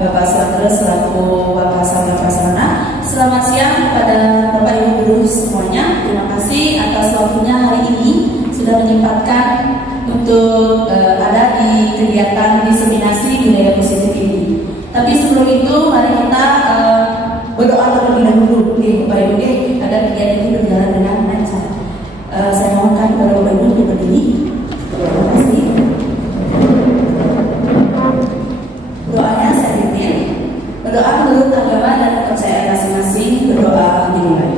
Bapak Sandra selaku Wakasana Prasarana. Selamat siang kepada Bapak Ibu guru semuanya. Terima kasih atas waktunya hari ini sudah menyempatkan untuk ada di kegiatan diseminasi budaya positif ini. Tapi sebelum itu mari kita berdoa terlebih dahulu. Bapak Ibu, agar kegiatan ini berjalan dengan lancar. Saya mohonkan kepada Bapak Ibu untuk berdiri. Terima kasih. Doanya saya pimpin. Berdoa menurut agama dan kepercayaan masing-masing. Berdoa dimulai.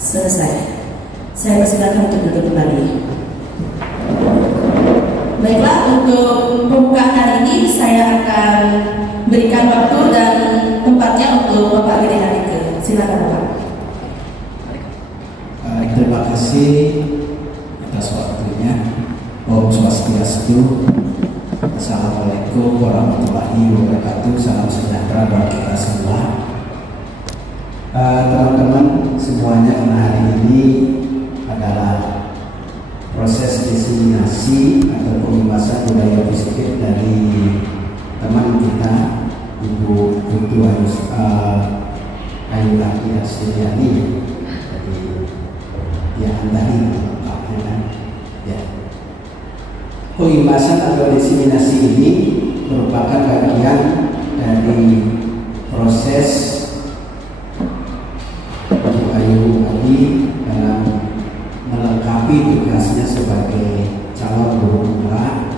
Selesai. Saya persilakan untuk duduk kembali. Baiklah, untuk pembukaan hari ini saya akan berikan waktu dan tempatnya untuk Bapak Gede Harike. Silakan Bapak. Terima kasih atas waktunya. Om Swastiastu. Assalamualaikum warahmatullahi wabarakatuh. Salam sejahtera bagi kita semua. Teman-teman semuanya, karena hari ini adalah proses diseminasi atau pembahasan budaya positif dari teman kita Ibu Putu Ayu Laki Asriani. Jadi ya tadi ya. Pembahasan atau diseminasi ini merupakan bagian dari proses Ibu Ayu Laki dalam melengkapi tugasnya sebagai calon guru pemula,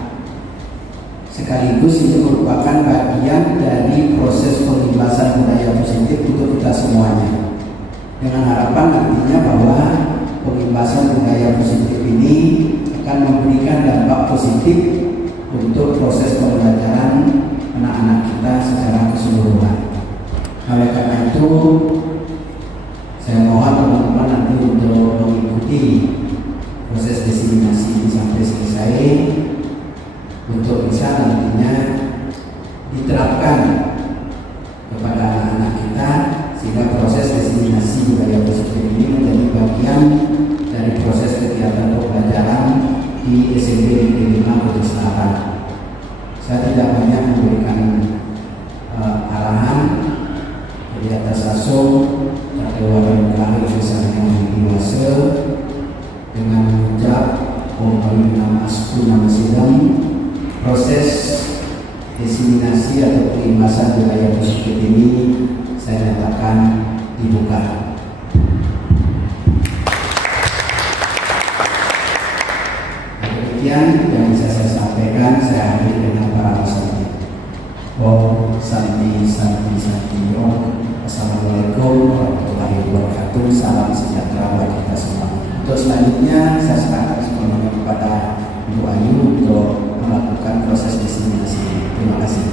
sekaligus ini merupakan bagian dari proses pembahasan budaya positif untuk kita semuanya, dengan harapan nantinya bahwa pembahasan budaya positif ini akan memberikan dampak positif untuk proses pembelajaran anak-anak kita secara keseluruhan. Oleh karena itu, saya mohon teman-teman nanti untuk mengikuti proses diseminasi ini sampai selesai untuk bisa nantinya diterapkan kepada anak-anak kita, sehingga proses diseminasi budaya positif ini menjadi bagian dari proses kegiatan pembelajaran di SMP Negeri 5 Kota Selatan. Saya tidak banyak memberikan arahan dari atas langsung Dewan Kelari Besarnya Dewasa dengan mengucap Om Nama Asku Nama Sidang. Proses diseminasi atau pembahasan budaya positif ini saya nyatakan dibuka. Demikian yang bisa saya sampaikan. Saya akhiri dengan para peserta. Om Santi Santi Santi Om. Assalamualaikum warahmatullahi wabarakatuh. Salam sejahtera bagi kita semua. Untuk selanjutnya saya serahkan sepenuhnya kepada Ibu Ayu untuk melakukan proses diseminasi. Terima kasih.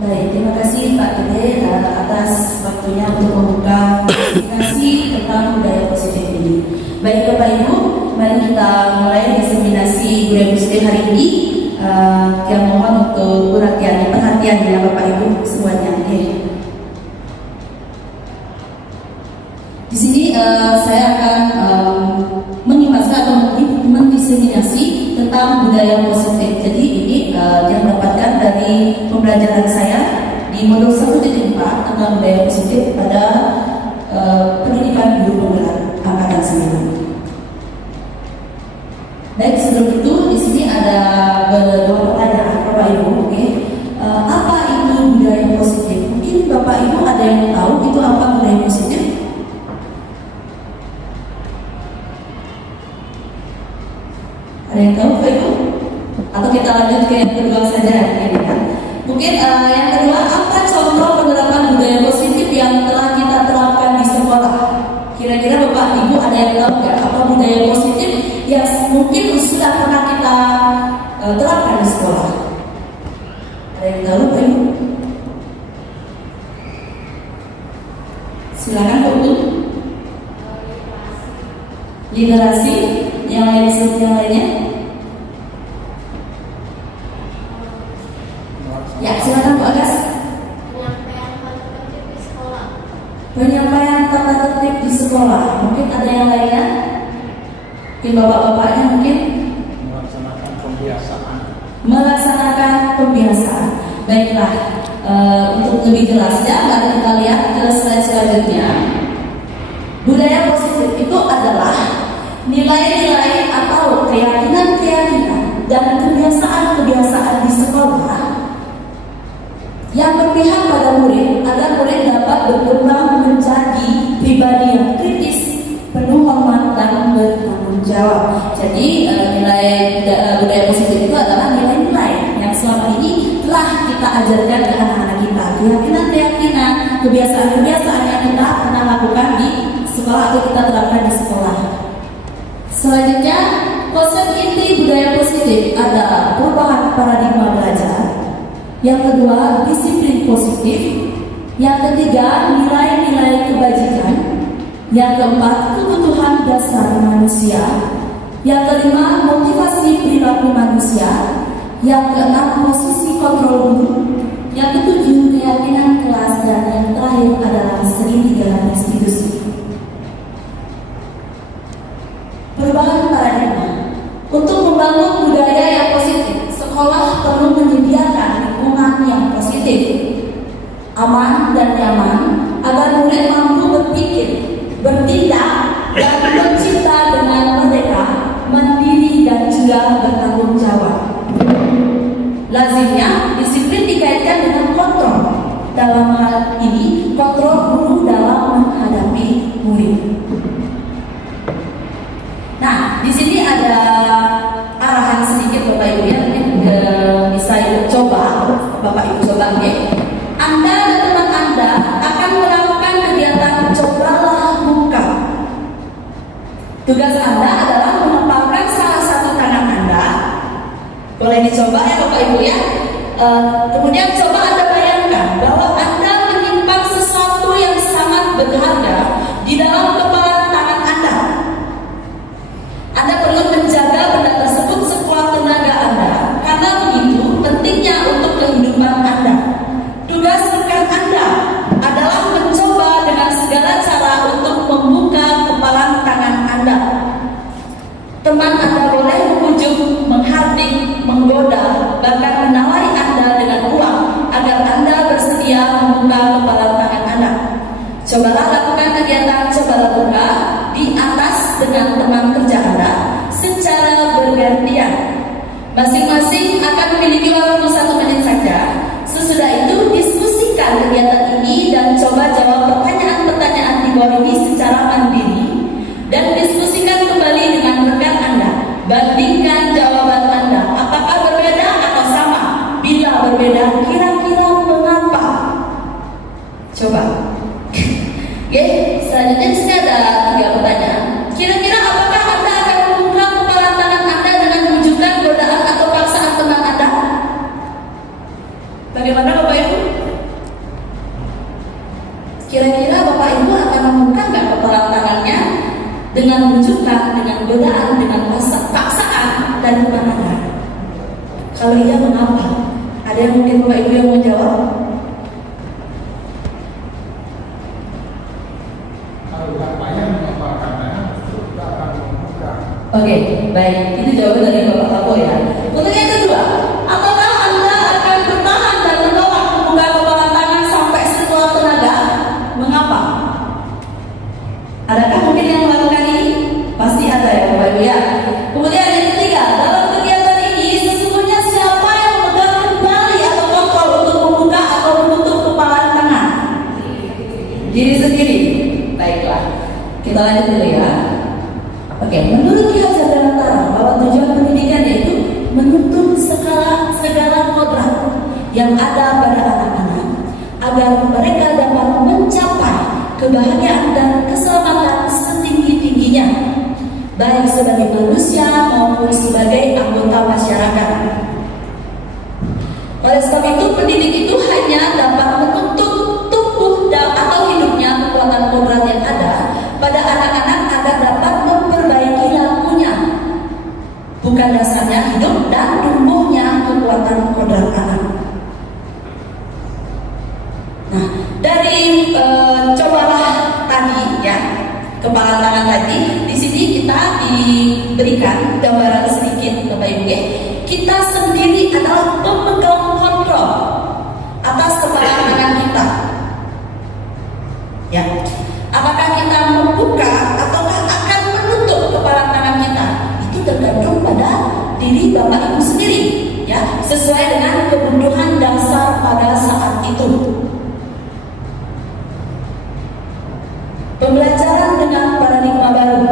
Baik, terima kasih Pak Gede atas waktunya untuk membuka diseminasi tentang budaya positif ini. Baik Bapak Ibu, mari kita mulai diseminasi budaya positif hari ini. Yang mohon untuk perhatian ya Bapak Ibu semuanya. Di sini saya akan menyimak atau mendiseminasi tentang budaya positif. Jadi ini yang dapatkan dari pembelajaran saya di modul 1.4 tentang budaya positif pada pendidikan guru pemula angkatan 9. Baik, sebelum itu di sini ada beberapa pertanyaan Bapak Ibu. Apa itu budaya positif? Mungkin Bapak Ibu ada yang tahu itu apa budaya positif? Ada yang tahu Pak Ibu? Atau kita lanjut ke yang kedua saja ya? Mungkin yang kedua, apa contoh penerapan budaya positif yang telah kita terapkan di sekolah? Kira-kira Bapak Ibu ada yang tahu nggak apa budaya positif yang mungkin sudah pernah kita terapkan di sekolah? Ada yang tahu Pak Ibu? Silakan Pak Ibu. Literasi, yang lainnya? Ya, silakan Bu Agas. Penyampaian tata tertib di sekolah. Mungkin ada yang lainnya? Mungkin bapak-bapaknya mungkin. Melaksanakan pembiayaan melaksanakan pembiasaan. Baiklah, untuk lebih jelasnya, mari kita lihat ke slide selanjutnya. Budaya positif itu adalah nilai-nilai atau keyakinan-keyakinan dan kebiasaan-kebiasaan di sekolah yang berpihak pada murid agar murid dapat berkembang menjadi pribadi yang kritis, penuh hormat dan bertanggung jawab. Jadi nilai budaya positif itu adalah nilai-nilai yang selama ini telah kita ajarkan ke anak-anak kita, keyakinan-keyakinan, kebiasaan-kebiasaan yang kita pernah lakukan di sekolah atau kita terapkan di sekolah. Selanjutnya, konsep inti budaya positif ada perubahan paradigma belajar. Yang kedua, disiplin positif. Yang ketiga, nilai-nilai kebajikan. Yang keempat, kebutuhan dasar manusia. Yang kelima, motivasi perilaku manusia. Yang keenam, posisi kontrol guru. Yang ketujuh, keyakinan kelas. Dan yang terakhir adalah segitiga institusi. Perubahan paradigma. Untuk membangun budaya yang positif, sekolah perlu menyediakan lingkungan yang positif, aman dan nyaman, agar murid mampu berpikir, bertindak, dan bercita dengan merdeka, mandiri dan juga bertanggung jawab. Lazimnya, disiplin dikaitkan dengan kontrol. Dalam hal ini, kontrol guru dalam menghadapi murid. Nah, di sini ada arahan sedikit Bapak Ibu ya, mungkin bisa Ibu coba, Bapak Ibu coba ya. Anda dan teman Anda akan melakukan kegiatan cobalah buka. Tugas Anda adalah menempatkan salah satu tangan Anda. Boleh dicoba ya Bapak Ibu ya. Kemudian coba Anda bayangkan bahwa Anda menyimpan sesuatu yang sangat berharga di dalam kepala tangan Anda. Anda perlu menjaga benda tersebut sekuat tenaga Anda, karena begitu pentingnya untuk kehidupan Anda. Tugas rekan Anda adalah mencoba dengan segala cara untuk membuka kepala tangan Anda. Teman Anda boleh mengujuk, menghardik, menggoda, bahkan menawari Anda dengan uang agar Anda bersedia membuka kepala tangan Anda. Cobalah lakukan kegiatan cobalah buka di atas dengan teman kerja Anda secara bergantian. Masing-masing akan memiliki waktu 1 menit saja. Sesudah itu diskusikan kegiatan ini dan coba jawab pertanyaan-pertanyaan di bawah ini secara mandiri dan diskusikan kembali dengan rekan Anda. Bandingkan jawaban Anda, apakah berbeda atau sama? Bila berbeda, kira-kira mengapa? Coba. Oke, selanjutnya di sini ada 3 pertanyaan. Kira-kira apakah Anda akan membuka kepala tangan Anda dengan menunjukkan godaan atau paksaan teman Anda? Bagaimana Bapak Ibu? Kira-kira Bapak Ibu akan membuka nggak kepala tangannya dengan menunjukkan, dengan godaan, dengan paksaan dan teman Anda? Kalau iya, mengapa? Ada yang mungkin Bapak Ibu yang mau jawab? Oke, baik. Itu jawaban dari Bapak Tapo ya. Untuk yang kedua, apakah Anda akan bertahan dan menolak membuka kepala tangan sampai sekuat tenaga? Mengapa? Adakah mungkin yang melakukan ini? Pasti ada ya Bapak Ibu ya. Kemudian yang ketiga, dalam kegiatan ini sesungguhnya siapa yang memegang kendali atau kontrol untuk membuka atau menutup kepala tangan? Diri sendiri. Baiklah, kita lanjut dulu ya. Oke, menurut Ki Hajar Dewantara bahwa tujuan pendidikan yaitu menuntut segala kodrat yang ada pada anak-anak agar mereka dapat mencapai kebahagiaan dan keselamatan setinggi-tingginya, baik sebagai manusia maupun sebagai anggota masyarakat. Oleh sebab itu, pendidik itu hanya dapat menuntut tumbuh atau hidupnya kekuatan kodrat yang ada pada anak-anak agar dapat memperbaiki lakunya, bukan dasarnya hidup dan tumbuhnya kekuatan kodrat anak. Nah, dari cobalah tadi ya, kepala tangan tadi, di sini kita diberikan gambaran sedikit Bapak Ibu ya. Kita sendiri adalah tergantung pada diri Bapak Ibu sendiri, ya, sesuai dengan kebutuhan dasar pada saat itu. Pembelajaran dengan paradigma baru.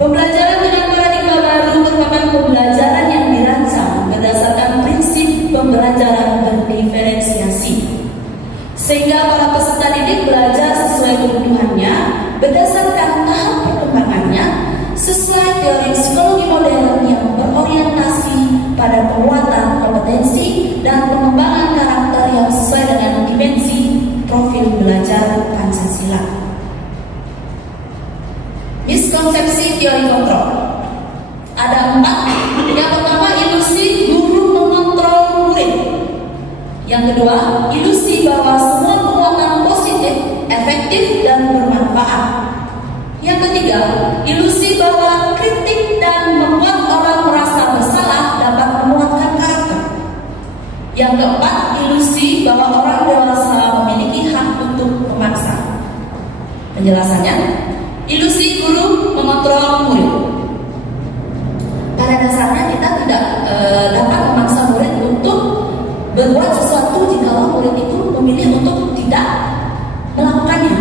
Pembelajaran dengan paradigma baru merupakan pembelajaran yang dirancang berdasarkan prinsip pembelajaran berdiferensiasi, sehingga para peserta didik belajar sesuai kebutuhannya berdasarkan tahap perkembangannya sesuai teori psikologi modern yang berorientasi pada penguatan kompetensi dan pengembangan karakter yang sesuai dengan dimensi profil belajar Pancasila. Miskonsepsi teori kontrol ada 4. Yang pertama, ilusi guru mengontrol murid. Yang kedua, ilusi bahwa semua penguatan positif, efektif, dan bermanfaat. Yang ketiga, ilusi bahwa kritik dan membuat orang merasa bersalah dapat menguatkan karakter. Yang keempat, ilusi bahwa orang dewasa memiliki hak untuk memaksa. Penjelasannya, ilusi guru mengontrol murid. Pada dasarnya kita tidak dapat memaksa murid untuk berbuat sesuatu jika murid itu memilih untuk tidak melakukannya.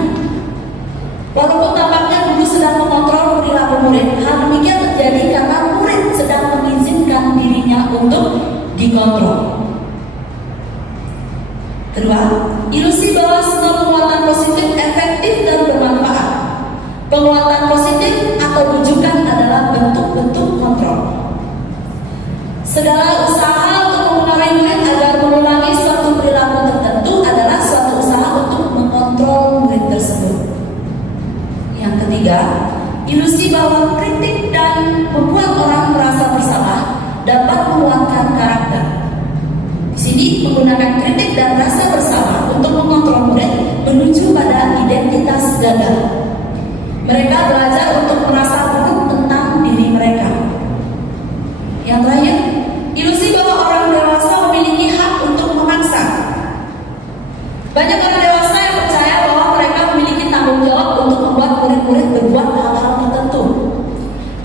Walaupun tampaknya guru sedang mengontrol perilaku murid, hal demikian terjadi karena murid sedang mengizinkan dirinya untuk dikontrol. Kedua, ilusi bahwa semua penguatan positif, efektif, dan bermanfaat. Penguatan positif atau rujukan adalah bentuk-bentuk kontrol. Segala usaha untuk mempengaruhi murid agar mengulangi suatu perilaku tertentu adalah suatu usaha untuk mengontrol murid tersebut. Yang ketiga, ilusi bahwa kritik dan membuat orang merasa bersalah dapat menguatkan karakter. Di sini menggunakan kritik dan rasa bersalah untuk mengontrol murid menuju pada identitas gagal. Mereka belajar untuk merasa buruk tentang diri mereka. Yang terakhir, ilusi bahwa orang dewasa memiliki hak untuk memaksa. Banyak orang dewasa yang percaya bahwa mereka memiliki tanggung jawab untuk membuat murid-murid berbuat hal-hal tertentu.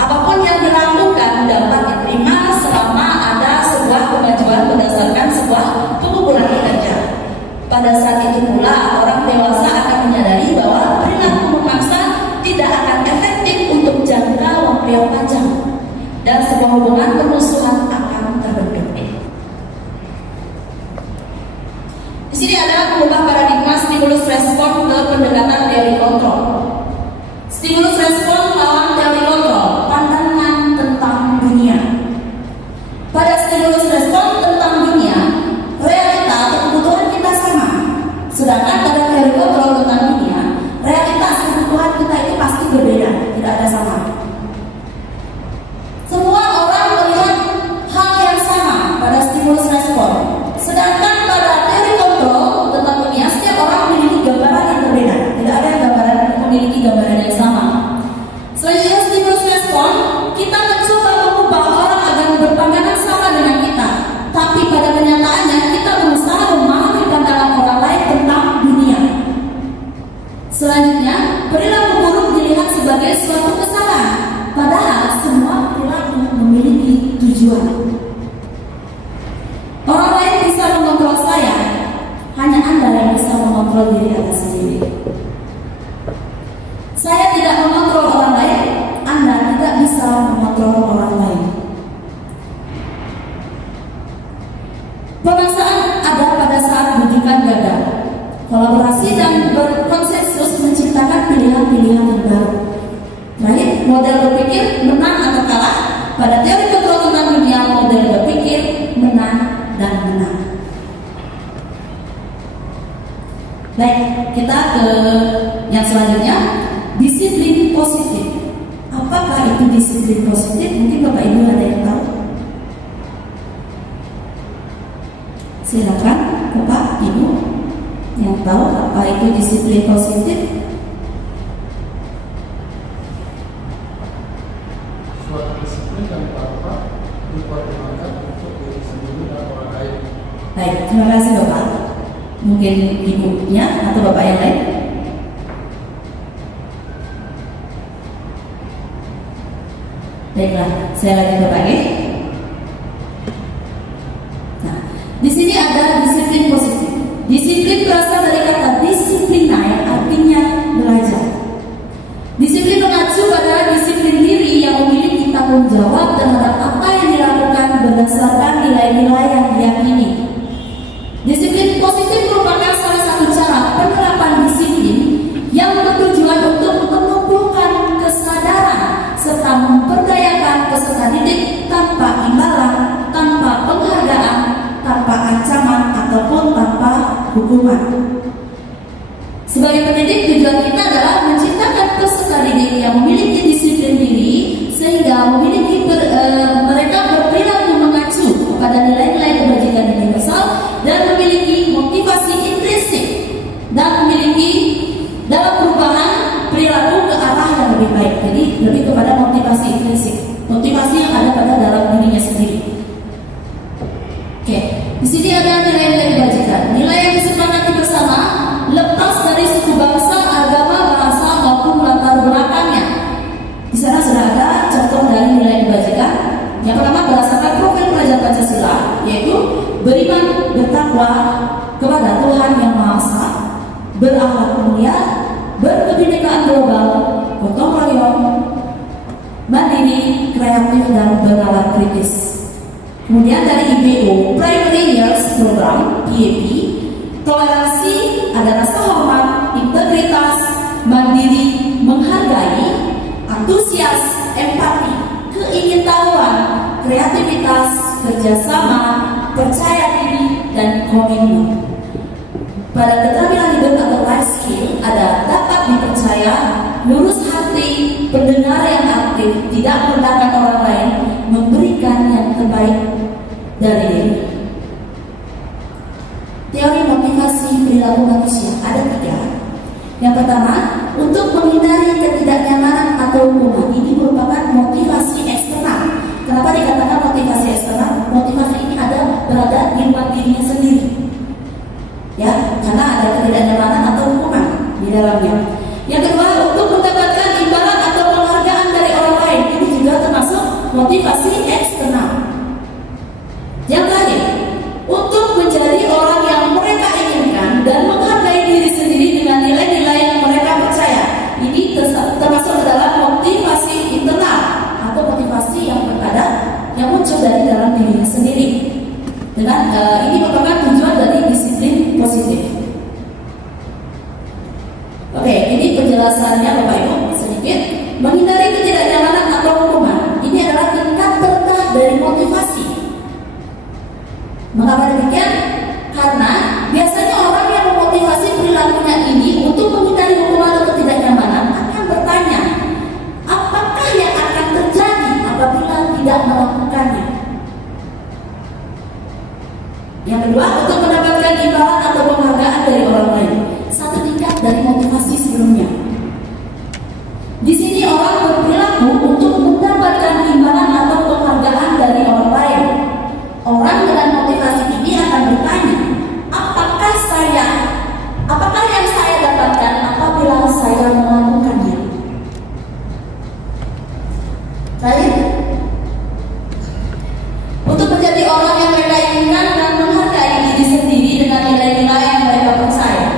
Apapun yang dilakukan dapat diterima selama ada sebuah kemajuan berdasarkan sebuah pengumpulan kinerja. Pada saat itu pula orang dewasa akan menyadari bahwa perilaku memaksa tidak akan efektif untuk jangka waktu yang panjang dan sebuah hubungan permusuhan akan terbentuk. Di sini ada mengubah paradigma stimulus respon ke pendekatan teori kontrol. Stimulus respon melawan teori kontrol, pandangan tentang dunia. Pada stimulus respon tentang dunia, realita atau kebutuhan kita sama. Sedangkan pada teori kontrol tentang dunia, realitas kebutuhan kita itu pasti berbeda, tidak ada sama. Semua orang melihat hal yang sama pada stimulus respon. Sedangkan pada teori kontrol tentang dunia, setiap orang memiliki gambaran yang berbeda. Tidak ada yang memiliki gambaran yang sama. Selanjutnya stimulus respon, kita mencoba mengubah orang agar berpandangan sama dengan kita. Tapi pada kenyataannya kita berusaha memahami pandangan orang lain tentang dunia. Selanjutnya, perilaku buruk dilihat sebagai suatu kesalahan, padahal semua perilaku memiliki tujuan. Orang lain bisa mengontrol saya, hanya Anda yang bisa mengontrol diri Anda sendiri. Saya tidak mengontrol orang lain, Anda tidak bisa mengontrol orang lain. Pemaksaan ada pada saat rujukan gagal. Kolaborasi dan berkonsensus menciptakan pilihan-pilihan yang baru. Terakhir, model berpikir menang atau kalah. Pada teori kontrol tentang dunia, model berpikir menang dan menang. Baik, kita ke yang selanjutnya, disiplin positif. Apakah itu disiplin positif? Mungkin Bapak Ibu ada yang tahu? Silakan Bapak Ibu yang tahu apa itu disiplin positif. Suatu disiplin yang dapat dipergunakan untuk diri sendiri dan orang lain. Baik, terima kasih Bapak. Mungkin ibunya atau Bapak yang lain. Baiklah, Saya lagi berbagi. Nah, di sini ada disiplin positif. Disiplin berasal dari kata disiplinai, artinya belajar. Disiplin mengacu pada disiplin diri yang memiliki tanggung jawab terhadap apa yang dilakukan berdasarkan nilai-nilai yang diyakini. Disiplin positif merupakan salah satu cara penerapan disiplin yang bertujuan untuk menumbuhkan kesadaran serta memperdayakan peserta didik tanpa imbalan, tanpa penghargaan, tanpa ancaman ataupun tanpa hukuman. Sebagai pendidik, tujuan kita adalah menciptakan peserta didik yang memiliki disiplin diri sehingga mereka berperilaku mengacu pada nilai-nilai kebajikan universal dan memiliki motivasi intrinsik dan memiliki dalam perubahan perilaku ke arah yang lebih baik. Jadi lebih kepada motivasi intrinsik, motivasi yang ada pada dalam dirinya sendiri. Oke, di sini ada nilai-nilai kebajikan, nilai yang disepakati bersama, lepas dari suku bangsa, agama, bahasa maupun latar belakangnya. Di sana sudah ada contoh dari nilai kebajikan. Yang pertama berdasarkan profil pelajar Pancasila, yaitu beriman, bertakwa kepada Tuhan Yang Maha Esa, berakhlak mulia, berkebinekaan global, gotong royong, mandiri, kreatif dan bernalar kritis. Kemudian dari IBO, Primary Years Program (PAP), toleransi, ada rasa hormat, integritas, mandiri, menghargai, antusias, empati, keingintahuan, kreativitas, kerjasama, percaya diri, dan komitmen. Pada keterampilan hidup atau life skill ada dapat dipercaya, lurus hati, pendengar yang aktif, tidak merendahkan orang lain, memberikan yang terbaik dari diri. Teori motivasi perilaku manusia ada 3. Yang pertama, untuk menghindari ketidaknyamanan atau hukuman. Ini merupakan motivasi eksternal. Kenapa dikatakan motivasi eksternal? Motivasi ini berada di ruang dirinya sendiri. Ya, karena ada ketidaknyamanan atau hukuman di dalamnya. Yang kedua, untuk mendapatkan imbalan atau penghargaan dari orang lain. Ini juga termasuk motivasi eksternal. Yang terakhir, untuk menjadi orang yang mereka inginkan dan menghargai diri sendiri dengan nilai-nilai yang mereka percaya. Ini termasuk dalam motivasi internal atau motivasi yang muncul dari dalam dirinya sendiri. Dengan ini merupakan tujuan dari disiplin positif. Oke, ini penjelasannya Bapak Ibu sedikit. Menghindari ketidaknyamanan atau hukuman. Ini adalah tingkat terendah dari motivasi. Mengapa demikian? Karena biasanya orang yang memotivasi perilakunya ini untuk menghindari hukuman atau ketidaknyamanan akan bertanya, apakah yang akan terjadi apabila tidak melakukannya? Yang kedua, untuk mendapatkan imbalan atau penghargaan dari orang lain. Satu tingkat dari motivasi sebelumnya. Di sini orang berperilaku untuk mendapatkan imbalan atau penghargaan dari orang lain. Orang dengan motivasi ini akan bertanya, apakah yang saya dapatkan apabila saya melakukannya? Baik. Untuk menjadi orang yang mereka inginkan dan menghargai diri sendiri dengan nilai-nilai yang mereka percaya.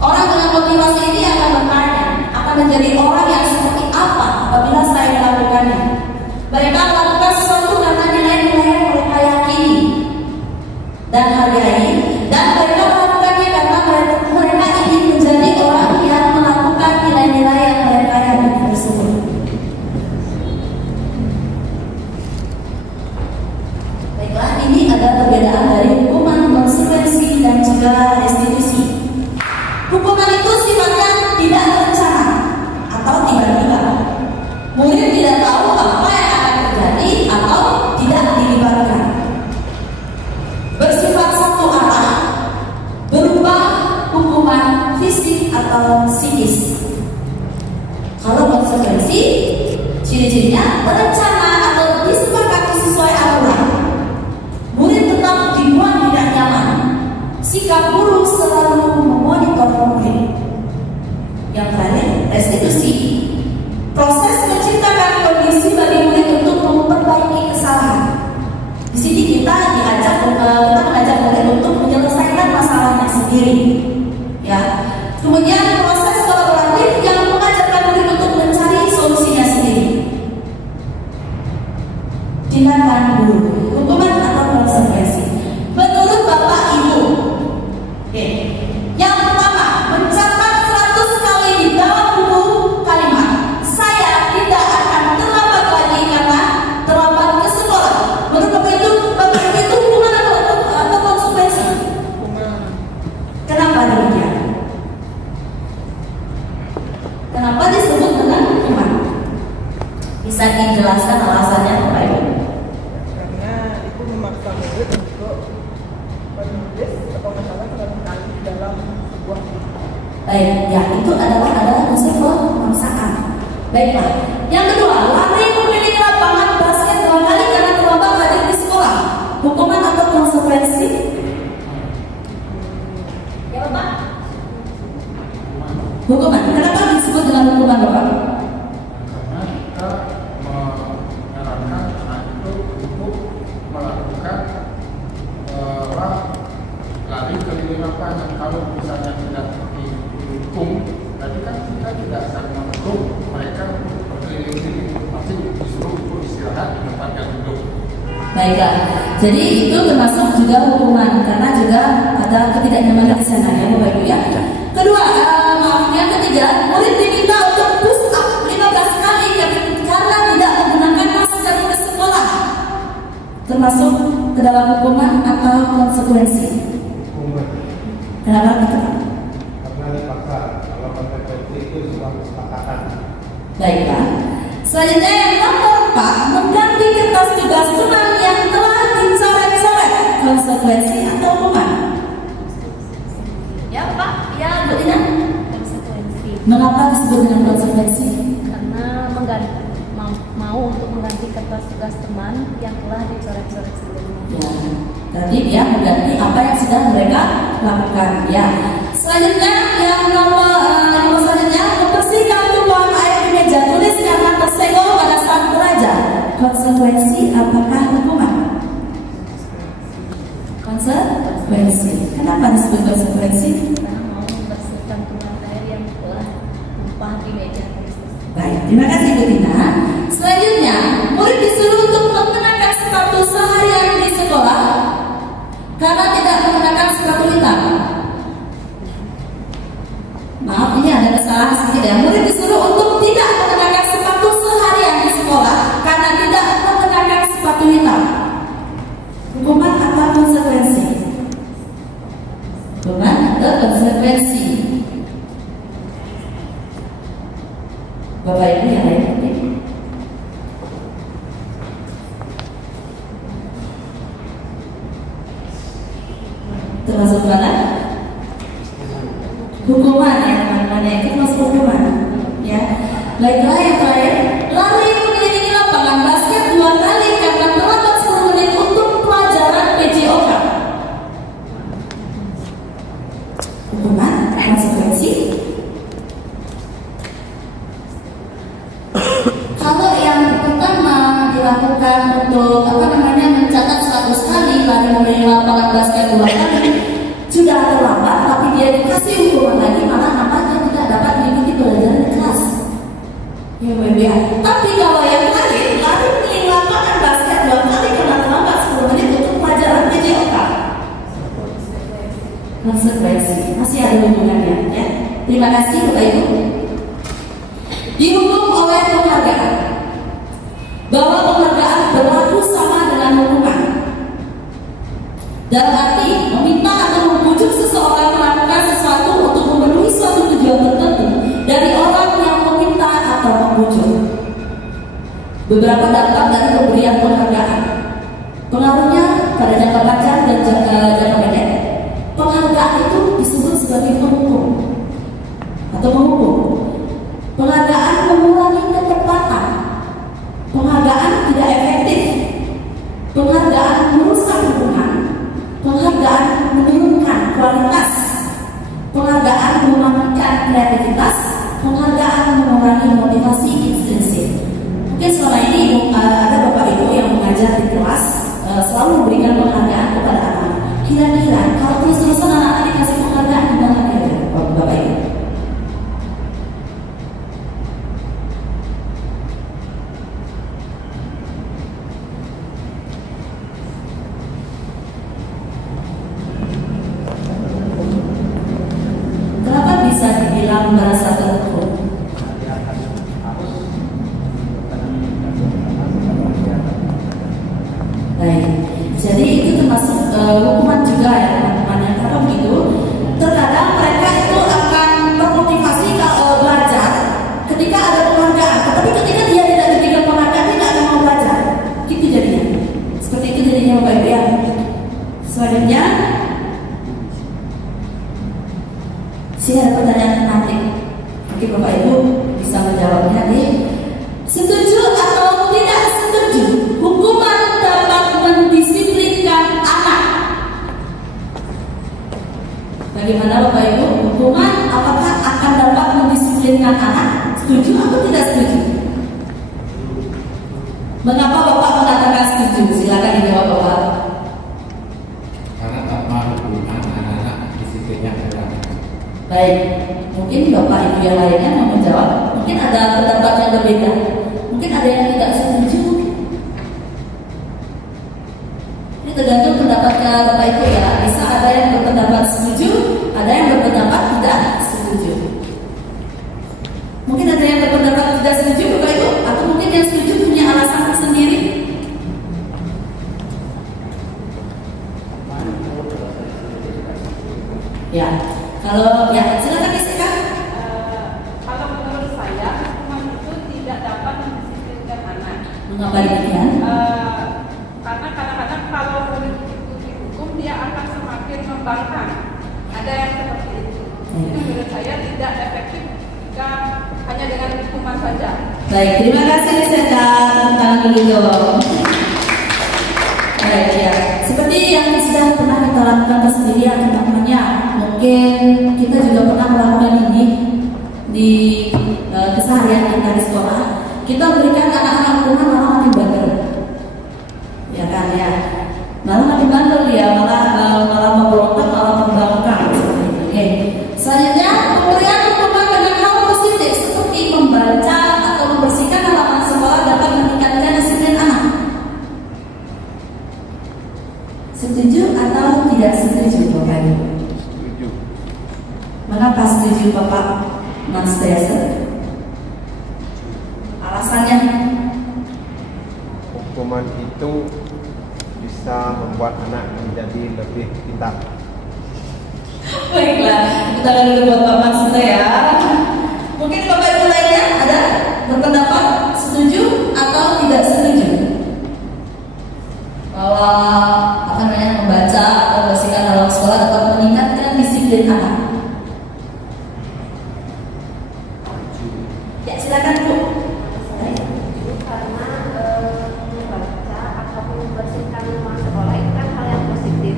Orang dengan motivasi ini akan bertanya, akan menjadi orang yang seperti apa apabila saya melakukannya? Mereka melakukan sesuatu karena nilai-nilai yang mereka yakini dan hargai, dan mereka melakukannya karena mereka ingin menjadi orang yang melakukan nilai-nilai yang mereka yakini tersebut. Baiklah, ini ada perbedaan dari hukuman, konsekuensi, dan juga restitusi. Hukuman itu sifatnya tidak terencana atau tiba-tiba. Murid tidak tahu apa yang akan terjadi atau tidak dilibatkan. Bersifat satu arah, berubah hukuman fisik atau psikis. Kalau konsekuensi, ciri-cirinya berencana atau disepakati sesuai aturan. Murid tetap dibuat tidak nyaman, sikap buruk tindakan guru, hukuman atau konsekuensi. Menurut Bapak Ibu, oke, yang pertama mencatat 100 kali di dalam buku kalimat, saya tidak akan terlambat lagi karena terlambat ke sekolah. Menurut Bapak itu hukuman atau konsekuensi? Kenapa demikian? Kenapa disebut dengan hukuman? Bisa dijelaskan alasannya Bapak Ibu? Karena itu memaksa murid untuk menulis atau mencatat 100 kali dalam sebuah buku. Baik, ya itu adalah konsep pemaksaan. Baiklah. Yang kedua, lari memiliki lapangan basket 2 kali karena terlambat hadir di sekolah. Hukuman atau konsekuensi? Ya Bapak? Hukuman. Kenapa disebut dengan hukuman Bapak? Karena kita menyarankan anak itu untuk melakukan lari keliling lapangan. Kalau misalnya tidak dihukum, berarti kan kita tidak akan mendukung mereka berkeliling-keliling, pasti disuruh untuk istirahat di tempat yang duduk. Baiklah. Jadi itu termasuk juga hukuman karena juga ada ketidaknyamanan di sana ya Bapak Ibu ya. Kedua, yang ketiga, murid diminta untuk push up 15 kali karena tidak menggunakan masker ke sekolah. Termasuk ke dalam hukuman atau konsekuensi? Hukuman. Kenapa gitu? Karena dipaksa. Kalau konsekuensi itu sebuah kesepakatan. Baiklah. Selanjutnya yang nomor 4, mengganti kertas tugas teman yang telah dicoret-coret. Konsekuensi atau hukuman? Ya Pak, ya Bu Dina. Konsekuensi Mengapa disebut dengan konsekuensi? karena mau untuk mengganti kertas tugas teman yang telah dicoret-coret sebelumnya. Ya, tadi dia mengganti apa yang sudah mereka lakukan. Ya. Selanjutnya yang nomor selanjutnya, membersihkan tumpahan air di meja tulis karena tersenggol pada saat belajar. Konsekuensi apakah hukuman? Konsekuensi. Kenapa disebut konsekuensi? Karena mau membersihkan tumpahan air yang telah tumpah di meja tulis. Baik, terima kasih Bu Tina. Selanjutnya, murid disuruh untuk mengenakan sepatu seharian di sekolah karena tidak mengenakan sepatu hitam. Maaf, ini ada kesalahan sedikit ya. Murid disuruh untuk tidak mengenakan sepatu seharian di sekolah karena tidak mengenakan sepatu hitam. Hukuman atau konsekuensi? Hukuman atau konsekuensi? Bapak Ibu yang lain mungkin? Termasuk mana? Hukuman ya teman-teman ya, itu masuk hukuman ya. Baiklah yang terakhir, lari mengelilingi lapangan basket 2 kali karena terlambat 10 menit untuk pelajaran PJOK. Hukuman, konsekuensi. Kalau yang pertama dilakukan untuk mencatat 100 kali lari mengelilingi lapangan basket 2 kali sudah terlambat, tapi dia dikasih hukuman lagi, malah nampaknya tidak dapat mengikuti pelajaran di kelas. Ya, ya. Tapi kalau yang terakhir lari mengelilingi lapangan basket 2 kali karena terlambat 10 menit untuk pelajaran PJOK. Konsekuensi masih ada hubungannya ya. Terima kasih Bapak Ibu. Dihukum oleh penghargaan, bahwa penghargaan berlaku sama dengan hukuman. Dalam arti meminta atau membujuk seseorang melakukan sesuatu untuk memenuhi suatu tujuan tertentu dari orang yang meminta atau membujuk. Beberapa dampak dari pemberian penghargaan. Pengaruhnya pada jangka panjang dan jangka pendek. Penghargaan itu disebut sebagai penghukum atau menghukum. Penghargaan mengurangi kecepatan. Penghargaan tidak efektif. Penghargaan merusak hubungan. Penghargaan menurunkan kualitas. Penghargaan mematikan kreativitas. Penghargaan mengurangi motivasi intrinsik. Mungkin selama ini ada Bapak Ibu yang mengajar di kelas selalu memberikan penghargaan kepada anak-anak. Kira-kira kalau terus-terusan anak-anak dikasih penghargaan gimana kira-kira Bapak Ibu? memang berdasarkan hukum. Baik, jadi itu termasuk hukuman juga ya teman-teman. Yang karena begitu, terkadang mereka itu akan termotivasi belajar ketika ada penghargaan, tetapi ketika dia tidak diberikan penghargaan dia tidak akan mau belajar. Itu jadinya. Seperti itu jadinya Bapak Ibu ya. Selanjutnya, sini ada pertanyaan tematik. Mungkin Bapak Ibu bisa menjawabnya nih. Setuju atau tidak setuju hukuman dapat mendisiplinkan anak? Bagaimana Bapak Ibu? Hukuman apakah akan dapat mendisiplinkan anak? Setuju atau tidak setuju? Mengapa Bapak mengatakan setuju? Silakan dijawab Bapak. Karena tanpa hubungan anak-anak disiplinnya adalah. Baik, mungkin Bapak Ibu yang lainnya mau menjawab. Mungkin ada pendapat yang berbeda. Mungkin ada yang tidak setuju. Ini tergantung pendapatnya Bapak Ibu ya. Bisa ada yang berpendapat setuju, ada yang berpendapat tidak setuju. Mungkin ada yang berpendapat tidak setuju Bapak Ibu, atau mungkin yang setuju punya alasan tersendiri. Ya, kalau ya silakan isikan. Kalau menurut saya hukuman itu tidak dapat mendisiplinkan anak. Mengapa demikian? Karena kadang-kadang kalau murid itu dihukum dia akan semakin membangkang. Ada yang seperti itu. Jadi menurut saya tidak efektif jika hanya dengan hukuman saja. Baik, terima kasih Senda. Tangan dulu dong. Baik ya, seperti yang sudah pernah kita lakukan tersendiri ya teman-temannya. Mungkin kita juga pernah melakukan ini di keseharian kita di sekolah. Kita berikan anak-anak rumah malah makin bandel, ya kan ya, malah makin bandel ya, malah memberontak, malah membangkang. Oke. Selanjutnya pemberian hukuman dengan hal positif seperti membaca atau membersihkan halaman sekolah dapat meningkatkan disiplin anak. Setuju atau tidak setuju Bapak Ibu? Setuju. Mengapa setuju Bapak Mas Desa? Alasannya? Hukuman itu bisa membuat anak menjadi lebih pintar. Baiklah, kita akan dulu buat Bapak Mas ya. Mungkin Bapak Ibu lainnya ada berpendapat setuju atau tidak setuju bahwa membaca atau membersihkan halaman sekolah dapat meningkatkan disiplin anak? Ya silakan Bu. Karena membaca atau membersihkan ruang sekolah itu kan hal yang positif.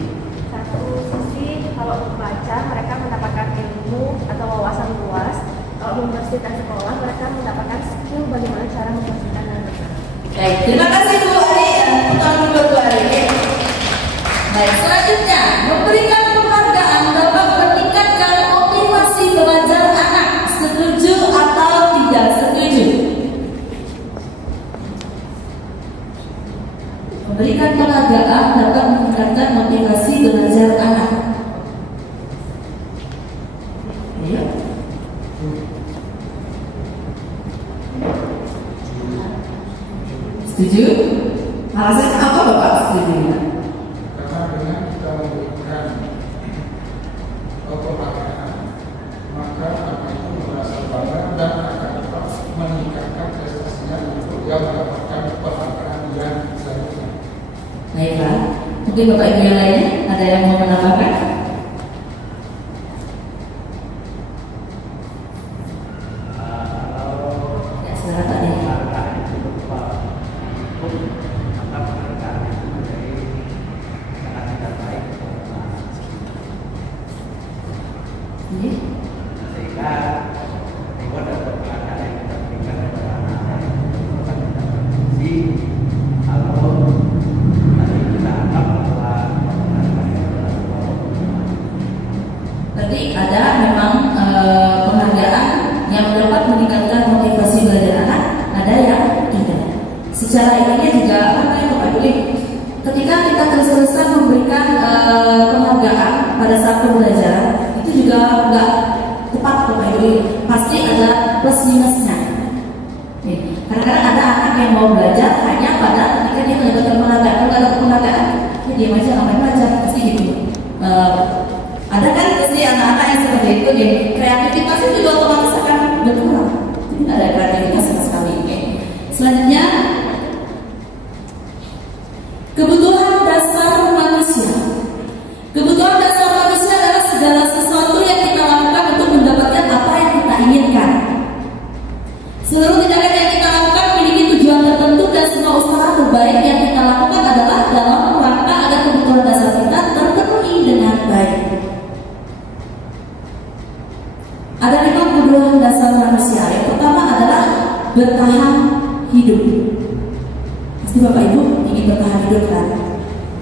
Satu sisi kalau membaca mereka mendapatkan ilmu atau wawasan luas. Kalau membersihkan sekolah mereka mendapatkan skill bagaimana cara membersihkan dan benar. Baik, terima kasih Bu Ari. Pertanyaan Bu Ari. Baik, selanjutnya memberikan penghargaan dapat meningkatkan motivasi belajar anak. Setuju atau tidak setuju? Memberikan penghargaan dapat meningkatkan motivasi belajar anak. Ayo. Setuju? Alasannya apa Bapak setuju? Karena dengan kita memberikan penghargaan, maka anak itu merasa bangga dan akan dapat meningkatkan prestasinya untuk dia mendapatkan penghargaan yang selanjutnya. Baiklah, mungkin Bapak Ibu yang lainnya ada yang mau menambahkan? Ya, silakan Pak Nih. Ini? Kebutuhan dasar manusia. Kebutuhan dasar manusia adalah segala sesuatu yang kita lakukan untuk mendapatkan apa yang kita inginkan. Seluruh tindakan yang kita lakukan memiliki tujuan tertentu dan semua usaha terbaik yang kita lakukan adalah dalam rangka agar kebutuhan dasar kita terpenuhi dengan baik. Ada 5 kebutuhan dasar manusia. Yang pertama adalah bertahan hidup. Pasti Bapak Ibu ingin bertahan hidup kan?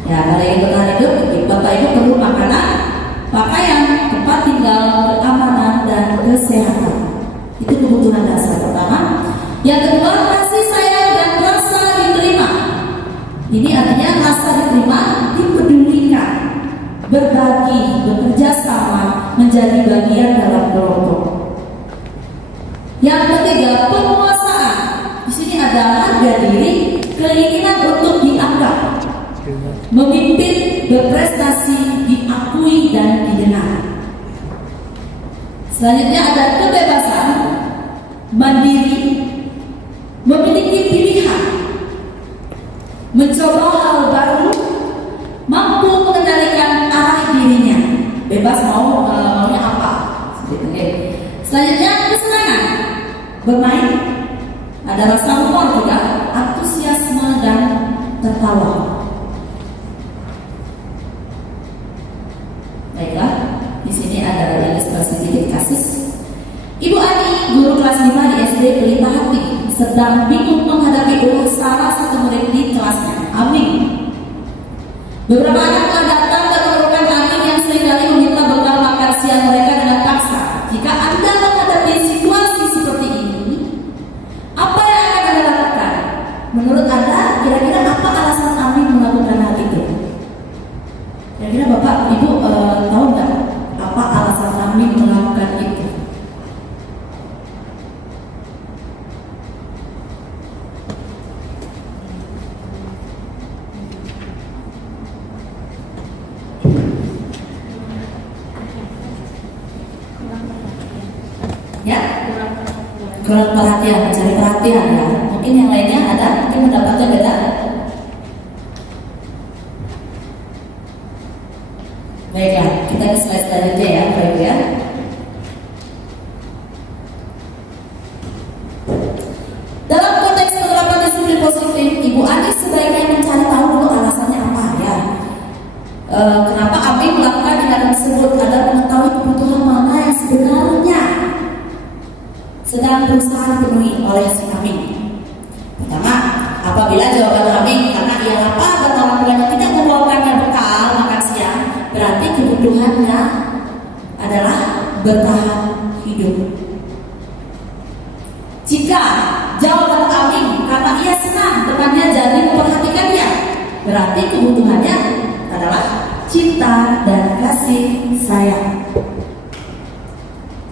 Ya, kalau ingin bertahan hidup, Bapak Ibu perlu makanan, pakaian, tempat tinggal, keamanan, dan kesehatan. Itu kebutuhan dasar pertama. Yang kedua, kasih sayang dan rasa diterima. Ini artinya rasa diterima, dipedulikan, berbagi, bekerja sama, menjadi bagian dalam kelompok. Yang ketiga, penguasaan. Di sini ada harga diri, keinginan untuk dianggap, memimpin, berprestasi, diakui dan didengar. Selanjutnya ada kebebasan, mandiri, memiliki pilihan, mencoba hal baru, mampu mengendalikan arah dirinya, bebas maunya apa. Selanjutnya kesenangan, bermain, ada rasa humor juga, antusiasme dan tertawa. Baiklah, di sini ada ilustrasi sedikit kasus. Ibu Ani, guru kelas 5 di SD Pelita Hati, sedang bingung menghadapi ulah salah satu murid di kelasnya, Amin. Beberapa anak telah datang dan memerlukan Amin yang seringkali meminta bekal makan siang mereka dengan paksa. Jika Anda menghadapi situasi seperti ini, apa yang akan Anda lakukan? Menurut Anda, kira-kira apa alasan Amin melakukan hal itu? Kira-kira Bapak, Ibu tahu nggak apa alasan Amin melakukan itu? Ya, kurang perhatian, mencari perhatian ya. Mungkin yang lainnya ada, mungkin mendapatkan beda. Baiklah, kita ke slide selanjutnya ya, Bapak Ibu ya. Dalam konteks penerapan disiplin positif, Ibu Ani sebaiknya mencari tahu dulu alasannya apa ya. Kenapa Abi melakukan tindakan tersebut agar mengetahui kebutuhan mana yang sebenarnya sedang berusaha dipenuhi oleh si Amin. Pertama, apabila jawaban Amin karena ia lapar dan orang tuanya tidak membawakannya bekal makan siang, berarti kebutuhannya adalah bertahan hidup. Jika jawaban Amin karena ia senang temannya jadi memperhatikannya, berarti kebutuhannya adalah cinta dan kasih sayang.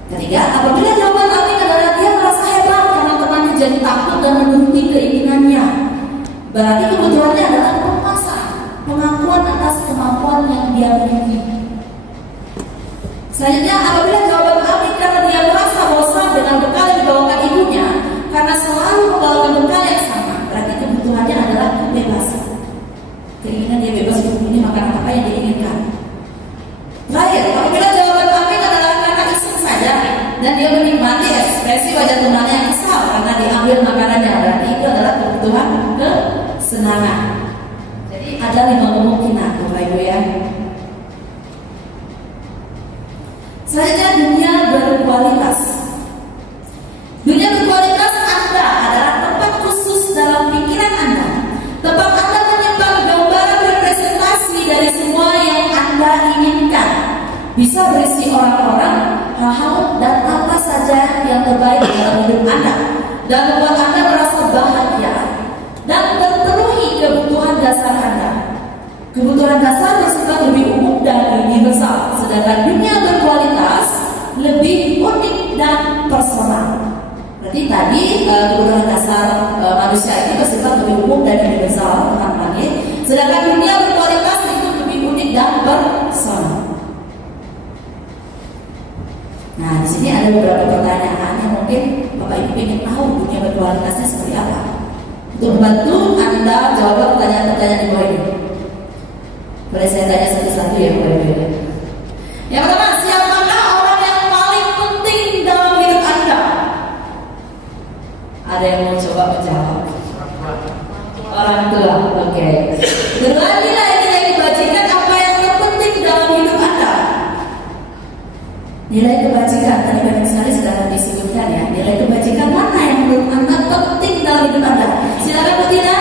Ketiga, apabila jawaban Amin adalah dia merasa hebat karena temannya jadi takut dan menuruti keinginannya, berarti kebutuhannya adalah penguasaan, pengakuan atas kemampuan yang dia miliki. Selanjutnya, apabila jawaban Amin karena dia merasa bosan dengan bekal yang dibawakan ibunya karena selalu membawakan bekal yang sama, berarti kebutuhannya adalah kebebasan. Keinginan dia bebas untuk memilih makanan apa yang diinginkan. Terakhir, apabila jawaban Amin adalah karena iseng saja dan dia menikmati ekspresi wajah temannya yang kesal karena diambil makanannya, berarti itu adalah kebutuhan kesenangan. Jadi ada 5 kemungkinan, Bapak Ibu ya. Selanjutnya, dunia berkualitas. Dunia berkualitas Anda adalah tempat khusus dalam pikiran Anda. Tempat Anda menyimpan gambaran representasi dari semua yang Anda inginkan. Bisa berisi orang-orang, hal-hal, dan apa saja yang terbaik dalam hidup Anda, dan membuat Anda merasa bahagia dan terpenuhi kebutuhan dasar Anda. Kebutuhan dasar bersifat lebih umum dan universal, sedangkan dunia berkualitas lebih unik dan personal. Berarti tadi kebutuhan dasar manusia ini bersifat lebih umum dan universal, sedangkan dunia berkualitas itu lebih unik dan personal. Nah, di sini ada beberapa pertanyaan yang mungkin Bapak Ibu ingin tahu dunia berkualitasnya seperti apa. Untuk membantu Anda jawab pertanyaan-pertanyaan di bawah ini. Boleh saya tanya satu-satu ya Bapak Ibu ya. Yang pertama, siapakah orang yang paling penting dalam hidup Anda? Ada yang mau coba menjawab? Orang tua, oke. Kedua, nilai-nilai kebajikan apa yang terpenting dalam hidup Anda? Nilai kebajikan, tadi banyak sekali sudah disebutkan ya. Nilai kebajikan mana yang menurut Anda penting dalam hidup Anda? Silakan Bu Tina.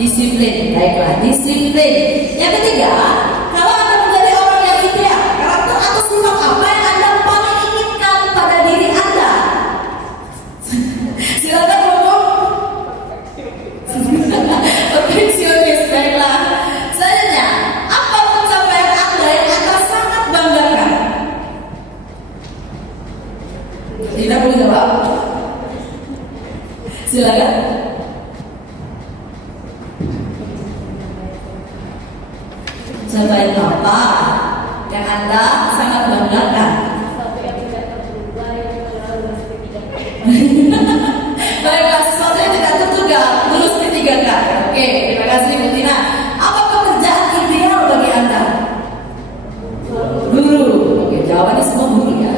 Disiplin, baiklah, disiplin. Yang ketiga, kalau Anda menjadi orang yang ideal, karakter atau sifat apa yang Anda paling inginkan pada diri Anda? Silakan ngomong. Perfeksionis, baiklah. Selanjutnya, apa pencapaian Anda yang Anda sangat banggakan? Tidak boleh jawab. Silakan. Pencapaian apa yang Anda sangat banggakan? Sesuatu yang tidak terduga yang telah lulus ketiga kali. Baiklah, sesuatu yang tidak terduga lulus ketiga kali. Oke, terima kasih Bu Tina. Apa pekerjaan ideal bagi Anda? Guru. Oke, jawabannya semua guru ya.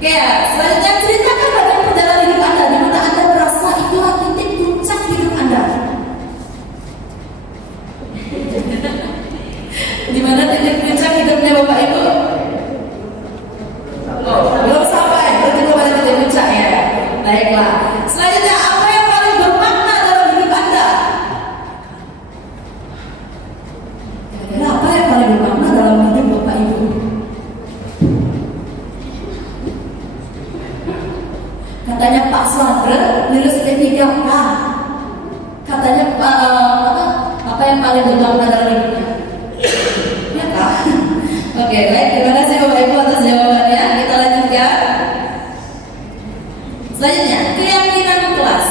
Oke, selanjutnya ceritakan bagaimana perjalanan hidup Anda, di mana Anda merasa itulah titik puncak hidup Anda. Di mana titik puncak hidupnya Bapak Ibu? Oh, belum sampai, berarti belum ada titik puncak ya. Baiklah. Selanjutnya, apa yang paling bermakna dalam hidup Anda? Kira-kira apa yang paling bermakna dalam hidup Bapak Ibu? Katanya Pak Sandra lulus P3K. Katanya apa yang paling bermakna dalam hidupnya? Ya Kak. Oke, baik, terima kasih Bapak Ibu atas jawabannya. Kita lanjutkan. Selanjutnya, keyakinan kelas.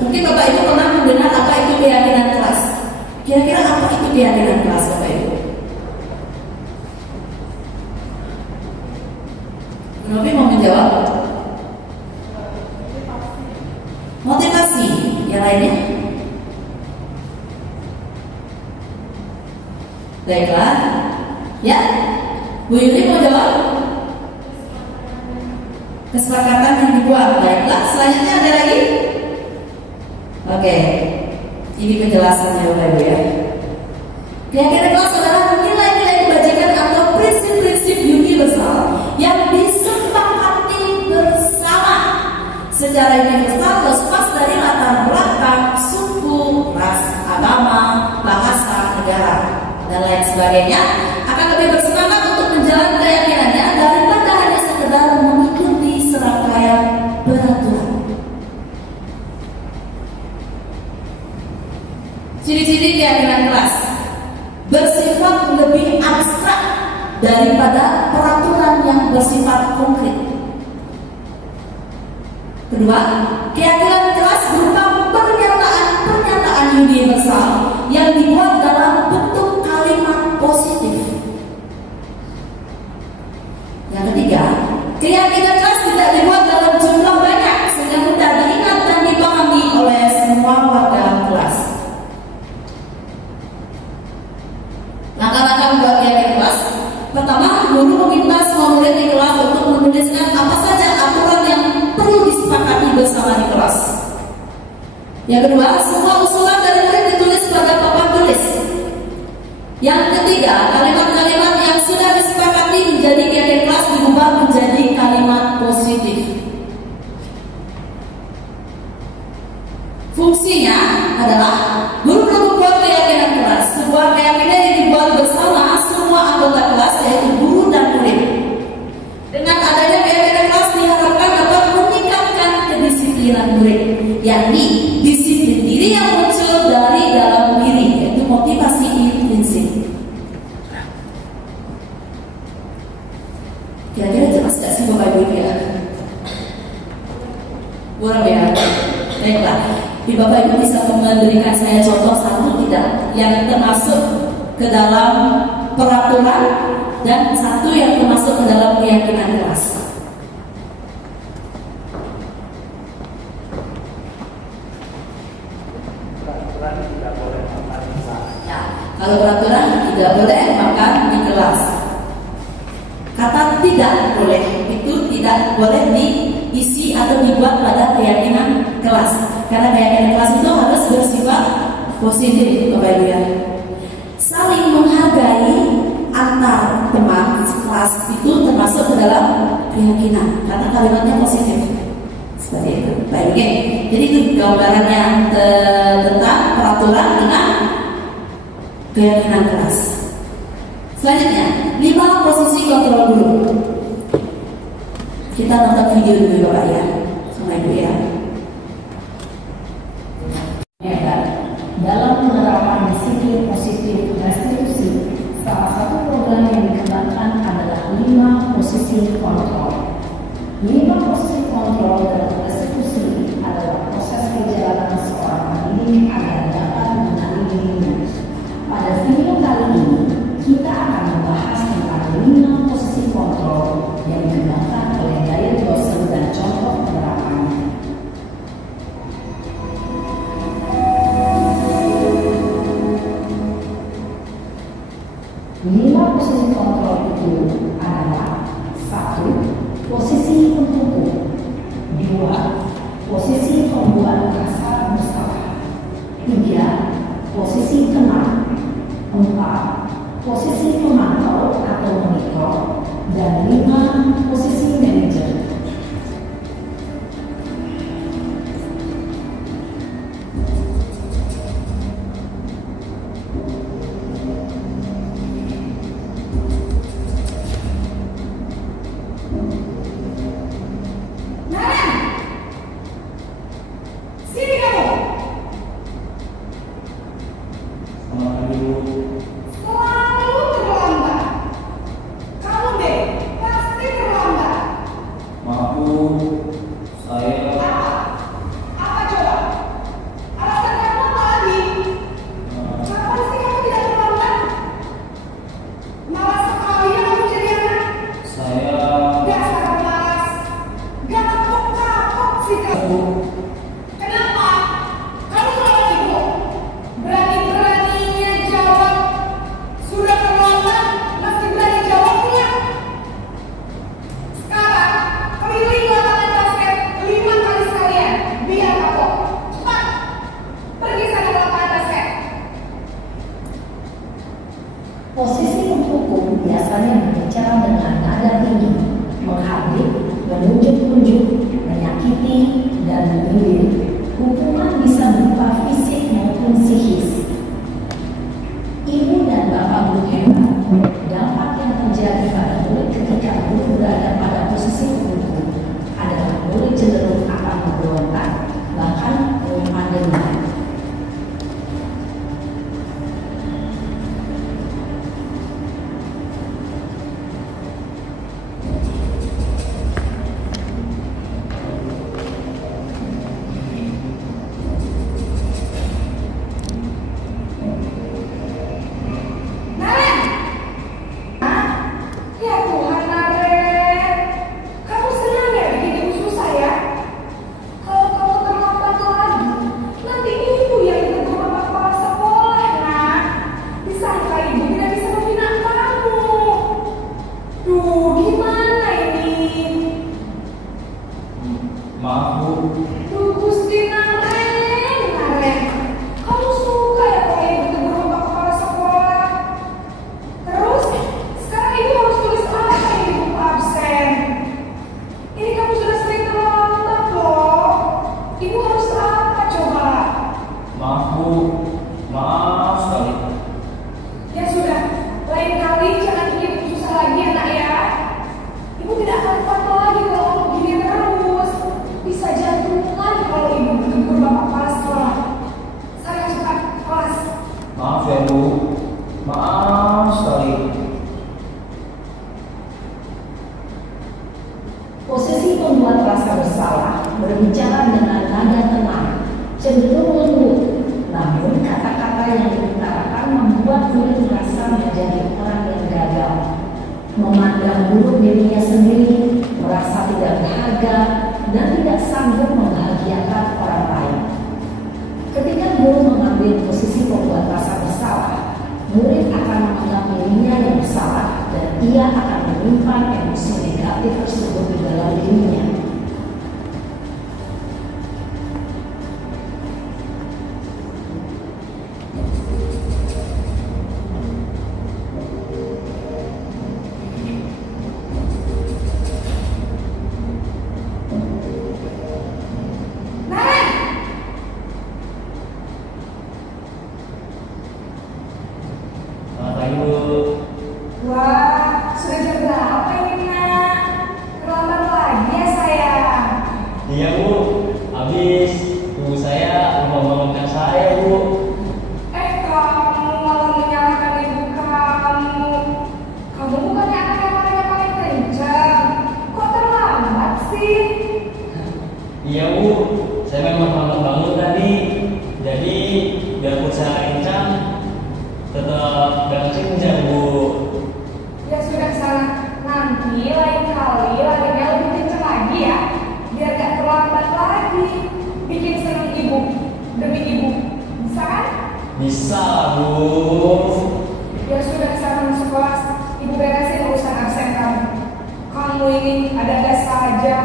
Mungkin Bapak Ibu pernah mendengar apa itu keyakinan kelas. Kira-kira apa itu keyakinan kelas Bapak Ibu? Novi mau menjawab? Motivasi. Yang lainnya? Baiklah. Ya, Bu Yuli mau jawab? Kesepakatan yang dibuat. Baiklah, selanjutnya ada lagi? Oke, ini penjelasannya Bapak Ibu ya. Keyakinan kelas adalah nilai-nilai kebajikan atau prinsip-prinsip universal yang disepakati bersama secara universal lepas dari latar belakang, suku, ras, agama, bahasa, negara, dan lain sebagainya, akan lebih bersemangat untuk menjalankan keyakinannya daripada hanya sekedar mengikuti serangkaian peraturan. Ciri-ciri keyakinan kelas bersifat lebih abstrak daripada peraturan yang bersifat konkret. Kedua, keyakinan kelas berupa pernyataan universal yang dibuat dalam bentuk kalimat positif. Yang ketiga, keyakinan kelas tidak dibuat dalam jumlah banyak sehingga mudah diingat dan dipahami oleh semua warga kelas. Langkah-langkah membuat keyakinan kelas. Pertama, guru meminta semua murid di kelas untuk menuliskan apa saja aturan yang perlu disepakati bersama di kelas. Yang kedua, semua usulan dari murid ditulis pada papan tulis. Yang ketiga, kalimat-kalimat yang sudah disepakati menjadi keyakinan kelas diubah menjadi kalimat positif. Fungsinya adalah guru perlu membuat keyakinan kelas, sebuah keyakinan yang dibuat bersama semua anggota kelas yaitu guru dan murid. Dengan adanya keyakinan kelas diharapkan dapat meningkatkan kedisiplinan murid, yakni disiplin diri yang muncul dari dalam diri, yaitu motivasi intrinsik. Kira-kira jelas gak sih Bapak Ibu ya? Kurang ya? Baiklah, di Bapak Ibu bisa memberikan saya contoh satu tidak yang termasuk ke dalam peraturan dan satu yang termasuk ke dalam keyakinan kelas. Kalau peraturan tidak boleh makan di kelas. Kata tidak boleh itu tidak boleh diisi atau dibuat pada keyakinan kelas. Karena keyakinan kelas itu harus bersifat positif, Bapak Ibu ya. Saling menghargai antar teman kelas itu termasuk ke dalam keyakinan. Karena kalimatnya positif. Seperti itu. Baik, oke. Jadi itu gambarannya tentang peraturan dengan keyakinan kelas. Selanjutnya, 5 posisi kontrol guru. Kita nonton video dulu Bapak ya, sama Ibu ya. Dalam penerapan disiplin positif restitusi, salah satu program yang dikembangkan adalah 5 posisi kontrol. 5 posisi kontrol dalam restitusi adalah proses perjalanan seorang pendidik agar dapat mengenali dirinya. Pada video kali ini, kita akan membahas tentang 5 posisi kontrol yang dikembangkan oleh Gaya Dosen dan contoh penerapannya. 5 posisi kontrol itu adalah 1. Posisi penghukum, 2. Posisi pembuat rasa bersalah, 3. Posisi tenang, 4. Posisi pemantau atau monitor, dan 5. Posisi manajer. Posisi penghukum biasanya berbicara dengan nada tinggi, menghardik, menunjuk-nunjuk, menyakiti, dan menyindir. Hukuman bisa berupa fisik maupun psikis. Ibu dan bapak guru hebat, dampak yang terjadi pada murid ketika guru berada pada posisi penghukum adalah murid cenderung akan memberontak, bahkan memandangnya. Posisi pembuat rasa bersalah berbicara dengan nada tenang, cenderung lembut, namun kata-kata yang diutarakan membuat murid merasa menjadi orang yang gagal, memandang buruk dirinya sendiri, merasa tidak berharga, dan tidak sanggup membahagiakan orang lain. Ketika guru mengambil posisi pembuat rasa bersalah, murid akan menganggap dirinya yang salah dan ia akan menyimpan emosi negatif tersebut di dalam dirinya. Wah, sudah jam berapa ini nak? Terlambat lagi ya sayang. Iya Bu, habis ibu saya lupa bangunkan saya Bu. Kamu malah menyalahkan ibu kamu. Kamu bukannya anak yang paling kencang. Kok terlambat sih? Iya Bu, saya memang terlambat bangun tadi. Jadi biarpun saya kencang, tetap gak kencang Bu. Ya sudah sana. Nanti lain kali larinya lebih kencang lagi ya. Biar gak terlambat lagi. Bikin seneng ibu demi ibu. Bisa kan? Bisa Bu. Ya sudah sana masuk kelas. Ibu beresin urusan absen kamu. Kamu ini ada-ada saja.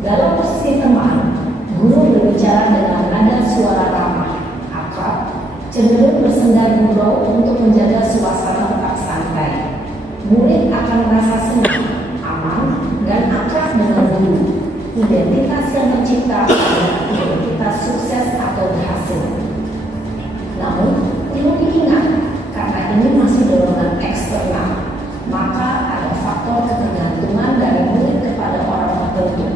Dalam posisi teman, guru berbicara dengan nada suara ramah, akrab, cenderung bersenda gurau untuk menjaga suasana tetap santai. Murid akan merasa senang, aman, dan akrab dengan guru. Identitas yang tercipta adalah identitas sukses atau berhasil. Namun, perlu diingat, karena ini masih dorongan eksternal, maka ada faktor ketergantungan dari murid kepada orang tertentu.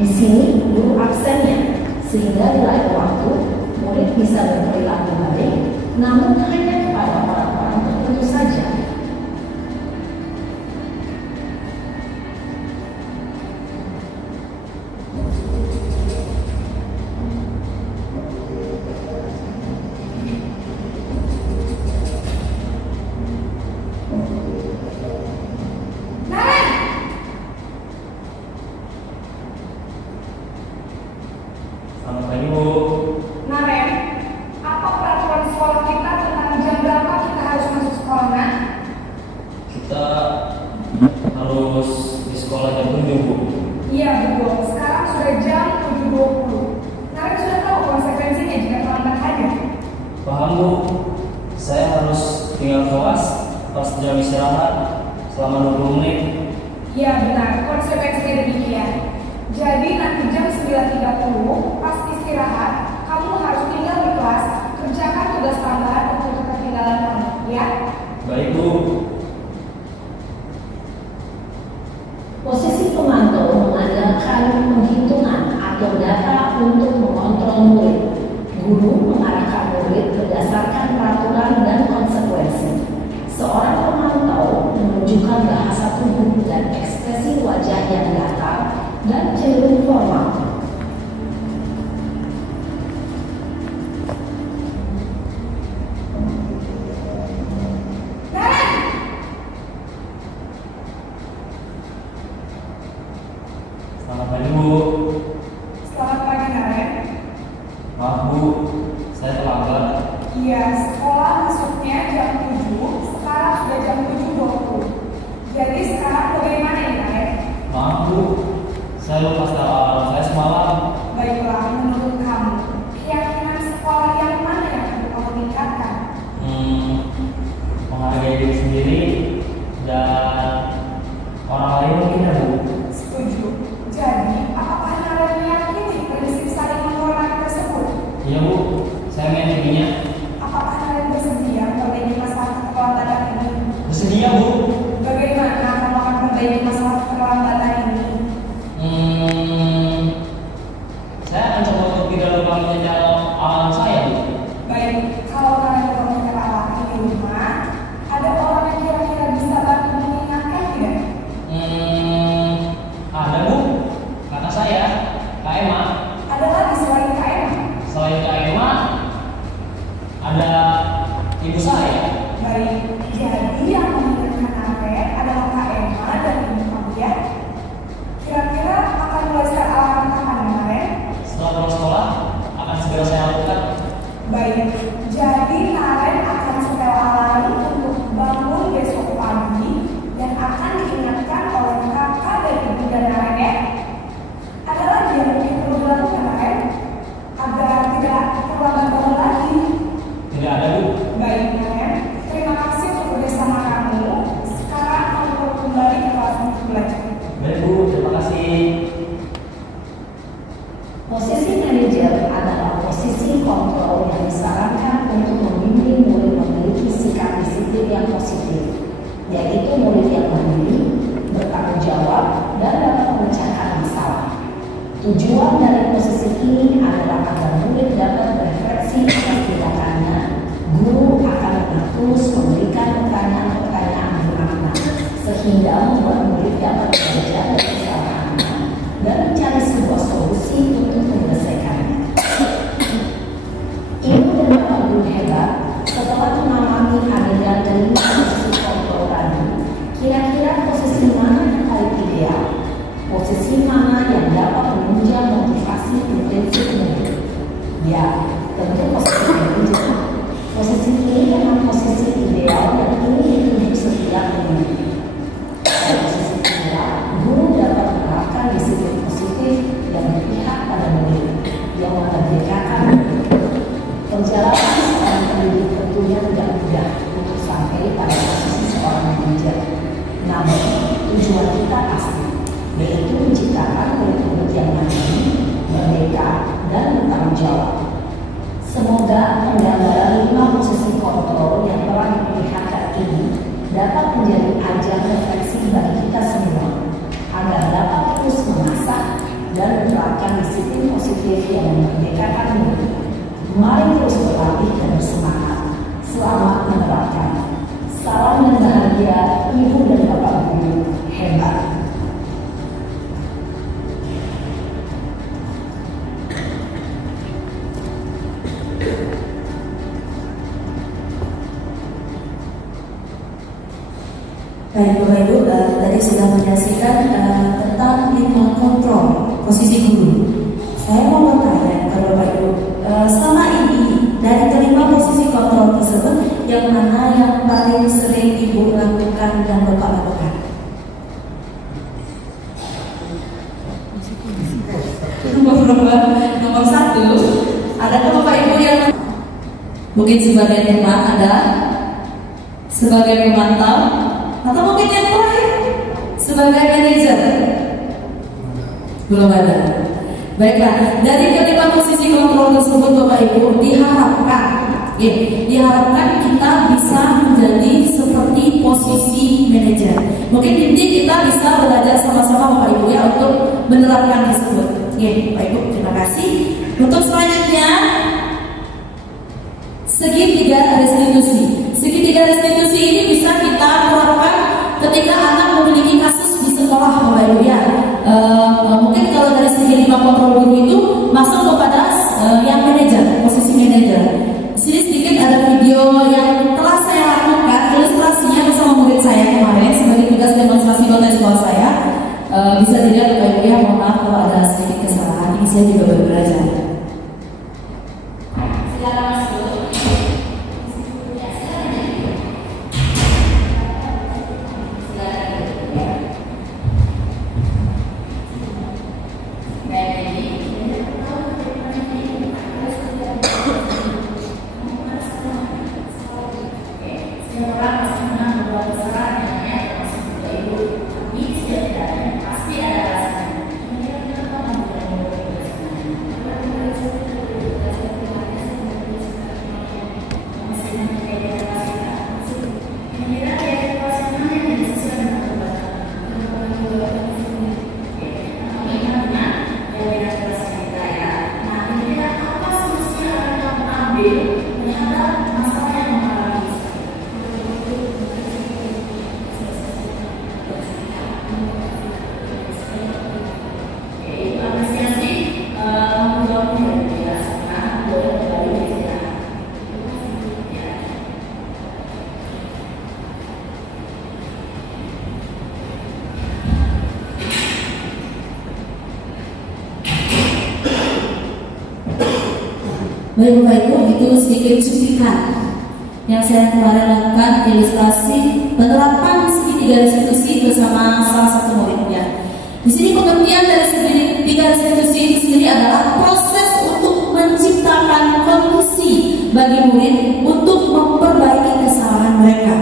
Di sini, guru absennya, sehingga di lain waktu, murid bisa berperilaku baik, namun hanya kepada orang-orang tertentu saja. Selamat pagi Bu. Naren, apa peraturan sekolah kita tentang jam berapa kita harus masuk sekolah, Nak? Kita harus di sekolah jam 7 Bu. Iya betul, sekarang sudah jam 7.20. Naren sudah tahu konsekuensinya jika terlambat hadir. Paham Bu. Saya harus tinggal kelas pas jam istirahat selama 20 menit. Iya benar, konsekuensinya demikian. Jadi nanti jam 9.30 pas istirahat, kamu harus tinggal di kelas, kerjakan tugas tambahan untuk ketinggalan kamu, ya? Baik Bu. Posisi pemantau mengandalkan penghitungan atau data untuk mengontrol murid. Guru mengarahkan murid berdasarkan peraturan dan konsekuensi. Seorang pemantau menunjukkan bahasa tubuh dan ekspresi wajah yang datar dan cenderung formal. Selamat pagi Bu. Selamat pagi Naren. Maaf Bu, saya terlambat. Iya, sekolah masuknya jam 7, sekarang sudah jam 7.20. Jadi sekarang bagaimana ini Naren? Maaf Bu, saya lupa alarm saya semalam. Baiklah, menurut kamu, keyakinan sekolah yang mana yang perlu kamu tingkatkan? Menghargai diri sendiri dan orang lain mungkin ya Bu. Setuju. Jadi, apakah Naren meyakini prinsip saling menghormati tersebut? Iya Bu, saya meyakininya. Apakah Naren bersedia memperbaiki masalah keterlambatan ini? Bersedia Bu. Bagaimana kamu akan memperbaiki masalah keterlambatan ini? Tujuan dari posisi ini adalah agar murid dapat berefleksi atas tindakannya. Guru akan terus memberikan pertanyaan-pertanyaan bermakna sehingga membuat murid dapat belajar dari kesalahannya dan mencari sebuah solusi untuk menyelesaikannya. Ibu dan bapak guru hebat setelah mengalami adegan kelima posisi kontrol tadi, kira-kira posisi mana yang paling ideal? Posisi mana yang dapat menunjang motivasi intensif murid? Ya, tentu posisi kedua. Posisi ini memang posisi ideal dan ini ditunjuk setiap murid. Pada posisi kedua, guru dapat menerapkan disiplin positif yang berpihak pada murid yang memerdekakan murid. Perjalanan seorang pendidik tentunya tidak mudah untuk sampai pada posisi seorang manajer. Namun, tujuan kita pasti, yaitu menciptakan murid-murid yang mandiri, merdeka, dan bertanggung jawab. Semoga penggambaran 5 posisi kontrol yang telah diperlihatkan ini dapat menjadi ajang refleksi bagi kita semua, agar dapat terus mengasah dan menerapkan disiplin positif yang memerdekakan murid. Mari terus berlatih dan bersemangat. Selamat menerapkan. Salam dan bahagia, Ibu dan Bapak Guru hebat. Baik Bapak Ibu, tadi sudah menyaksikan tentang lingkungan kontrol posisi guru. Saya mau bertanya kepada Bapak Ibu, selama ini dari kelima posisi kontrol tersebut, yang mana yang paling sering Ibu lakukan dan Bapak lakukan? Nomor 1, adakah Bapak Ibu yang mungkin sebagai teman ada, sebagai pemantau, atau mungkin yang terakhir sebagai manajer? Belum ada. Baiklah, dari kelima posisi kontrol tersebut Bapak Ibu diharapkan kita bisa menjadi seperti posisi manajer. Mungkin nanti kita bisa belajar sama-sama Bapak Ibu ya untuk menerapkan tersebut. Bapak Ibu, terima kasih. Untuk selanjutnya, segitiga restitusi. Segitiga restitusi ini bisa kita terapkan ketika anak memiliki kasus di sekolah Bapak Ibu ya. Mungkin kalau dari segi 5 kontrol guru itu masuk kepada yang manajer, posisi manajer. Di sini sedikit ada video yang telah saya lakukan ilustrasinya bersama murid saya kemarin sebagai tugas demonstrasi konten sekolah saya. Bisa dilihat Bapak Ibu ya, mohon maaf kalau ada sedikit kesalahan. Ini saya juga baru belajar. Silakan masuk. Baik Bapak Ibu, itu sedikit cuplikan yang saya kemarin lakukan ilustrasi penerapan segitiga restitusi bersama salah satu muridnya. Di sini pengertian dari segitiga restitusi itu sendiri adalah proses untuk menciptakan kondisi bagi murid untuk memperbaiki kesalahan mereka.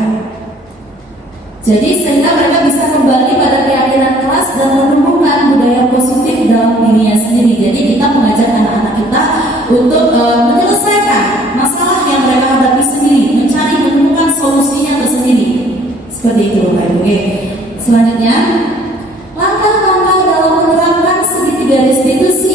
Jadi sehingga mereka bisa kembali pada keyakinan kelas dan menemukan budaya positif dalam dirinya sendiri. Jadi kita mengajak anak-anak kita untuk menyelesaikan masalah yang mereka hadapi sendiri, menemukan solusinya tersendiri. Seperti itu Bapak Ibu. Selanjutnya, langkah-langkah dalam menerapkan segitiga restitusi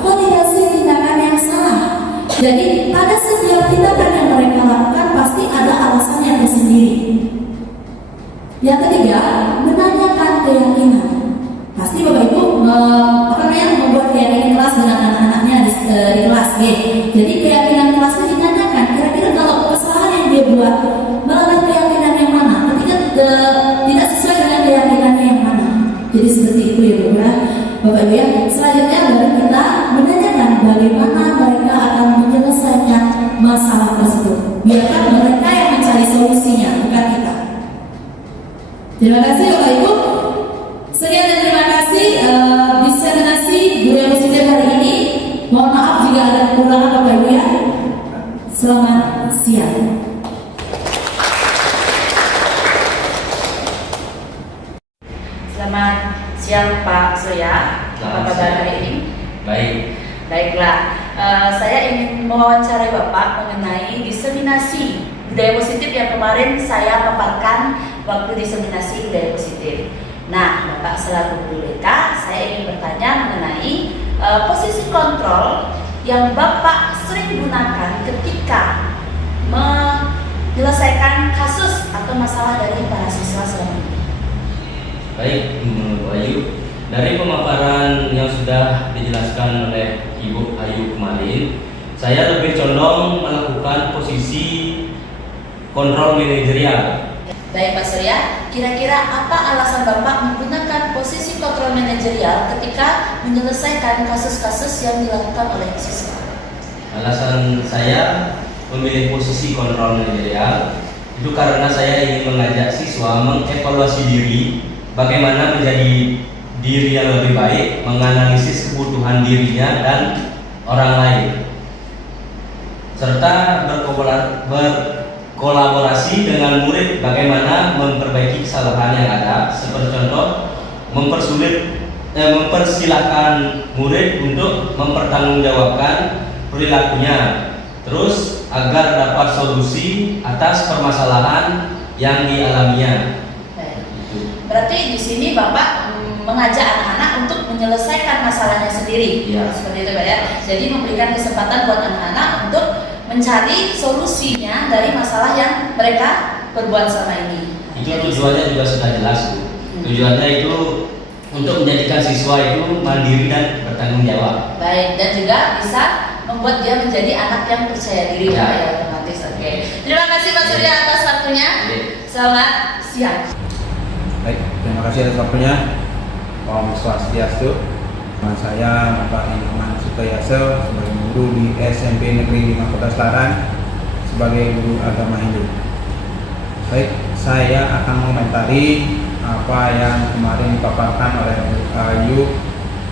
validasi tindakan yang salah. Jadi pada setiap tindakan yang mereka lakukan pasti ada alasannya tersendiri. Yang ketiga, menanyakan keyakinan. Pasti Bapak Ibu membuat keyakinan kelas dengan anak-anaknya di kelas G. Jadi keyakinan kelas itu ditanyakan, kira-kira kalau kesalahan yang dia buat melawan keyakinan yang mana, ketika tidak sesuai dengan keyakinannya yang mana. Jadi seperti itu ya Bapak Ibu ya. Selanjutnya baru kita menanyakan bagaimana mereka akan menyelesaikan masalah tersebut. Biarkan mereka yang mencari solusinya, bukan kita. Terima kasih Bapak Ibu. Sekian dan terima kasih diseminasi budaya positif hari ini. Mohon maaf jika ada kekurangan Bapak Ibu ya. Selamat siang. Selamat siang Pak Surya. Apa kabar hari ini? Baik. Baiklah, saya ingin mewawancarai Bapak mengenai diseminasi budaya positif yang kemarin saya paparkan waktu diseminasi budaya positif. Nah, Bapak selaku guru BK, saya ingin bertanya mengenai posisi kontrol yang Bapak sering gunakan ketika menyelesaikan kasus atau masalah dari para siswa selama ini. Baik, Bu Ayu. Dari pemaparan yang sudah dijelaskan oleh Ibu Ayu kemarin, saya lebih condong melakukan posisi kontrol manajerial. Baik Pak Surya, kira-kira apa alasan Bapak menggunakan posisi kontrol manajerial ketika menyelesaikan kasus-kasus yang dilakukan oleh siswa? Alasan saya memilih posisi kontrol manajerial itu karena saya ingin mengajak siswa mengevaluasi diri, bagaimana menjadi diri yang lebih baik, menganalisis kebutuhan dirinya dan orang lain, serta berkolaborasi dengan murid bagaimana memperbaiki kesalahan yang ada, seperti contoh mempersilahkan murid untuk mempertanggungjawabkan perilakunya, terus agar dapat solusi atas permasalahan yang dialaminya. Berarti di sini Bapak mengajak anak-anak untuk menyelesaikan masalahnya sendiri, ya. Seperti itu Pak ya. Jadi memberikan kesempatan buat anak-anak untuk mencari solusinya dari masalah yang mereka perbuat selama ini. Itu tujuannya juga sudah jelas, Bu. Tujuannya itu untuk menjadikan siswa itu mandiri dan bertanggung jawab. Baik, dan juga bisa membuat dia menjadi anak yang percaya diri, ya. Pak ya, otomatis. Oke. Terima kasih Pak Surya atas waktunya. Selamat siang. Baik, terima kasih atas waktunya. Om Swastiastu. Nama saya Bapak Iman Sukayasa sebagai guru di SMP Negeri 5 Kota Selatan sebagai guru agama Hindu. Baik, saya akan mengomentari apa yang kemarin dipaparkan oleh Bu Ayu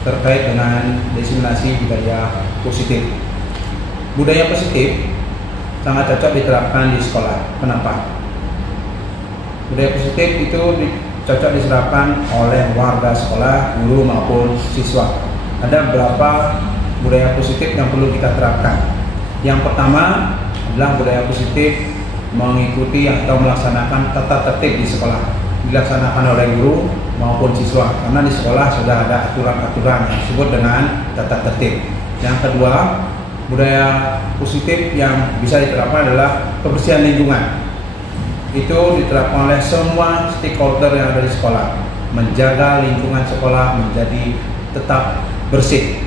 terkait dengan diseminasi budaya positif. Budaya positif sangat cocok diterapkan di sekolah. Kenapa? Budaya positif itu cocok diterapkan oleh warga sekolah, guru maupun siswa. Ada beberapa budaya positif yang perlu kita terapkan. Yang pertama adalah budaya positif mengikuti atau melaksanakan tata tertib di sekolah, dilaksanakan oleh guru maupun siswa, karena di sekolah sudah ada aturan-aturan yang disebut dengan tata tertib. Yang kedua, budaya positif yang bisa diterapkan adalah kebersihan lingkungan. Itu diterapkan oleh semua stakeholder yang ada di sekolah, menjaga lingkungan sekolah menjadi tetap bersih.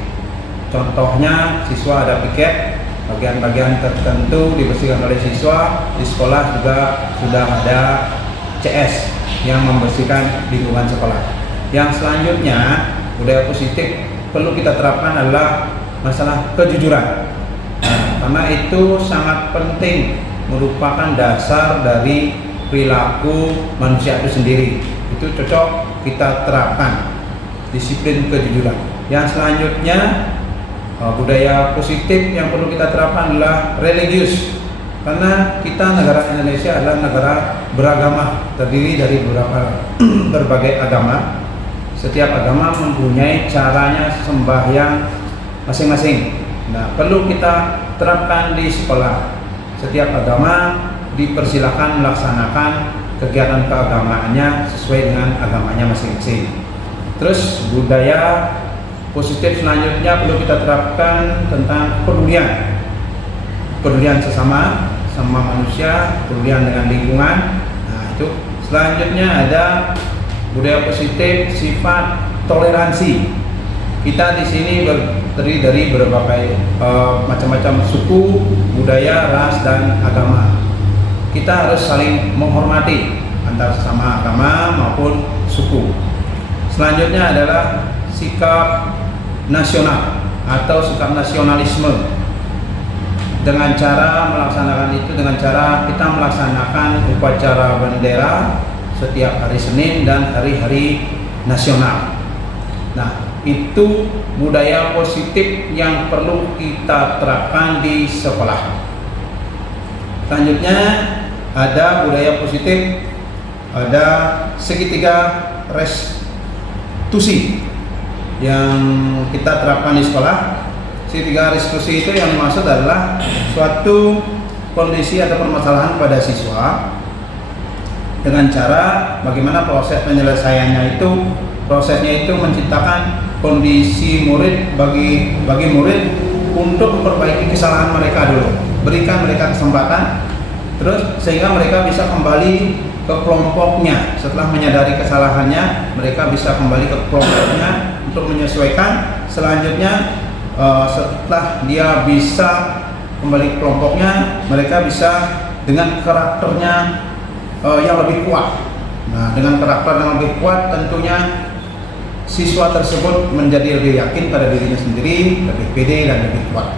Contohnya, siswa ada piket, bagian-bagian tertentu dibersihkan oleh siswa. Di sekolah juga sudah ada CS yang membersihkan lingkungan sekolah. Yang selanjutnya, budaya positif perlu kita terapkan adalah masalah kejujuran. Karena itu sangat penting, merupakan dasar dari perilaku manusia itu sendiri. Itu cocok kita terapkan disiplin kejujuran. Yang selanjutnya, budaya positif yang perlu kita terapkan adalah religius. Karena kita negara Indonesia adalah negara beragama, terdiri dari berbagai agama. Setiap agama mempunyai caranya sembahyang masing-masing. Nah, perlu kita terapkan di sekolah. Setiap agama dipersilakan melaksanakan kegiatan keagamaannya sesuai dengan agamanya masing-masing. Terus budaya positif selanjutnya perlu kita terapkan tentang kepedulian sesama, sama manusia, kepedulian dengan lingkungan. Nah, itu selanjutnya ada budaya positif sifat toleransi. Kita di sini terdiri dari berbagai macam-macam suku, budaya, ras, dan agama. Kita harus saling menghormati antara sesama agama maupun suku. Selanjutnya adalah sikap nasional atau sikap nasionalisme. Dengan cara melaksanakan itu, dengan cara kita melaksanakan upacara bendera setiap hari Senin dan hari-hari nasional. Nah, itu budaya positif yang perlu kita terapkan di sekolah. Selanjutnya ada budaya positif, ada segitiga restitusi yang kita terapkan di sekolah. Segitiga restitusi itu yang dimaksud adalah suatu kondisi atau permasalahan pada siswa dengan cara bagaimana proses penyelesaiannya itu. Prosesnya itu menciptakan kondisi murid bagi murid untuk memperbaiki kesalahan mereka dulu, berikan mereka kesempatan, terus sehingga mereka bisa kembali ke kelompoknya. Setelah menyadari kesalahannya, mereka bisa kembali ke kelompoknya untuk menyesuaikan. Selanjutnya setelah dia bisa kembali ke kelompoknya, mereka bisa dengan karakternya yang lebih kuat. Nah, dengan karakter yang lebih kuat tentunya siswa tersebut menjadi lebih yakin pada dirinya sendiri, lebih pede dan lebih kuat.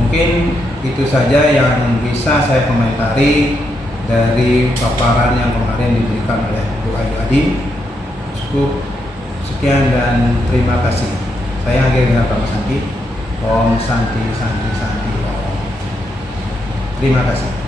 Mungkin itu saja yang bisa saya komentari dari paparan yang kemarin diberikan oleh Bu Ayu Adi. Cukup sekian dan terima kasih. Saya akhiri dengan Pak Santi. Om Santi Santi Santi Om. Terima kasih.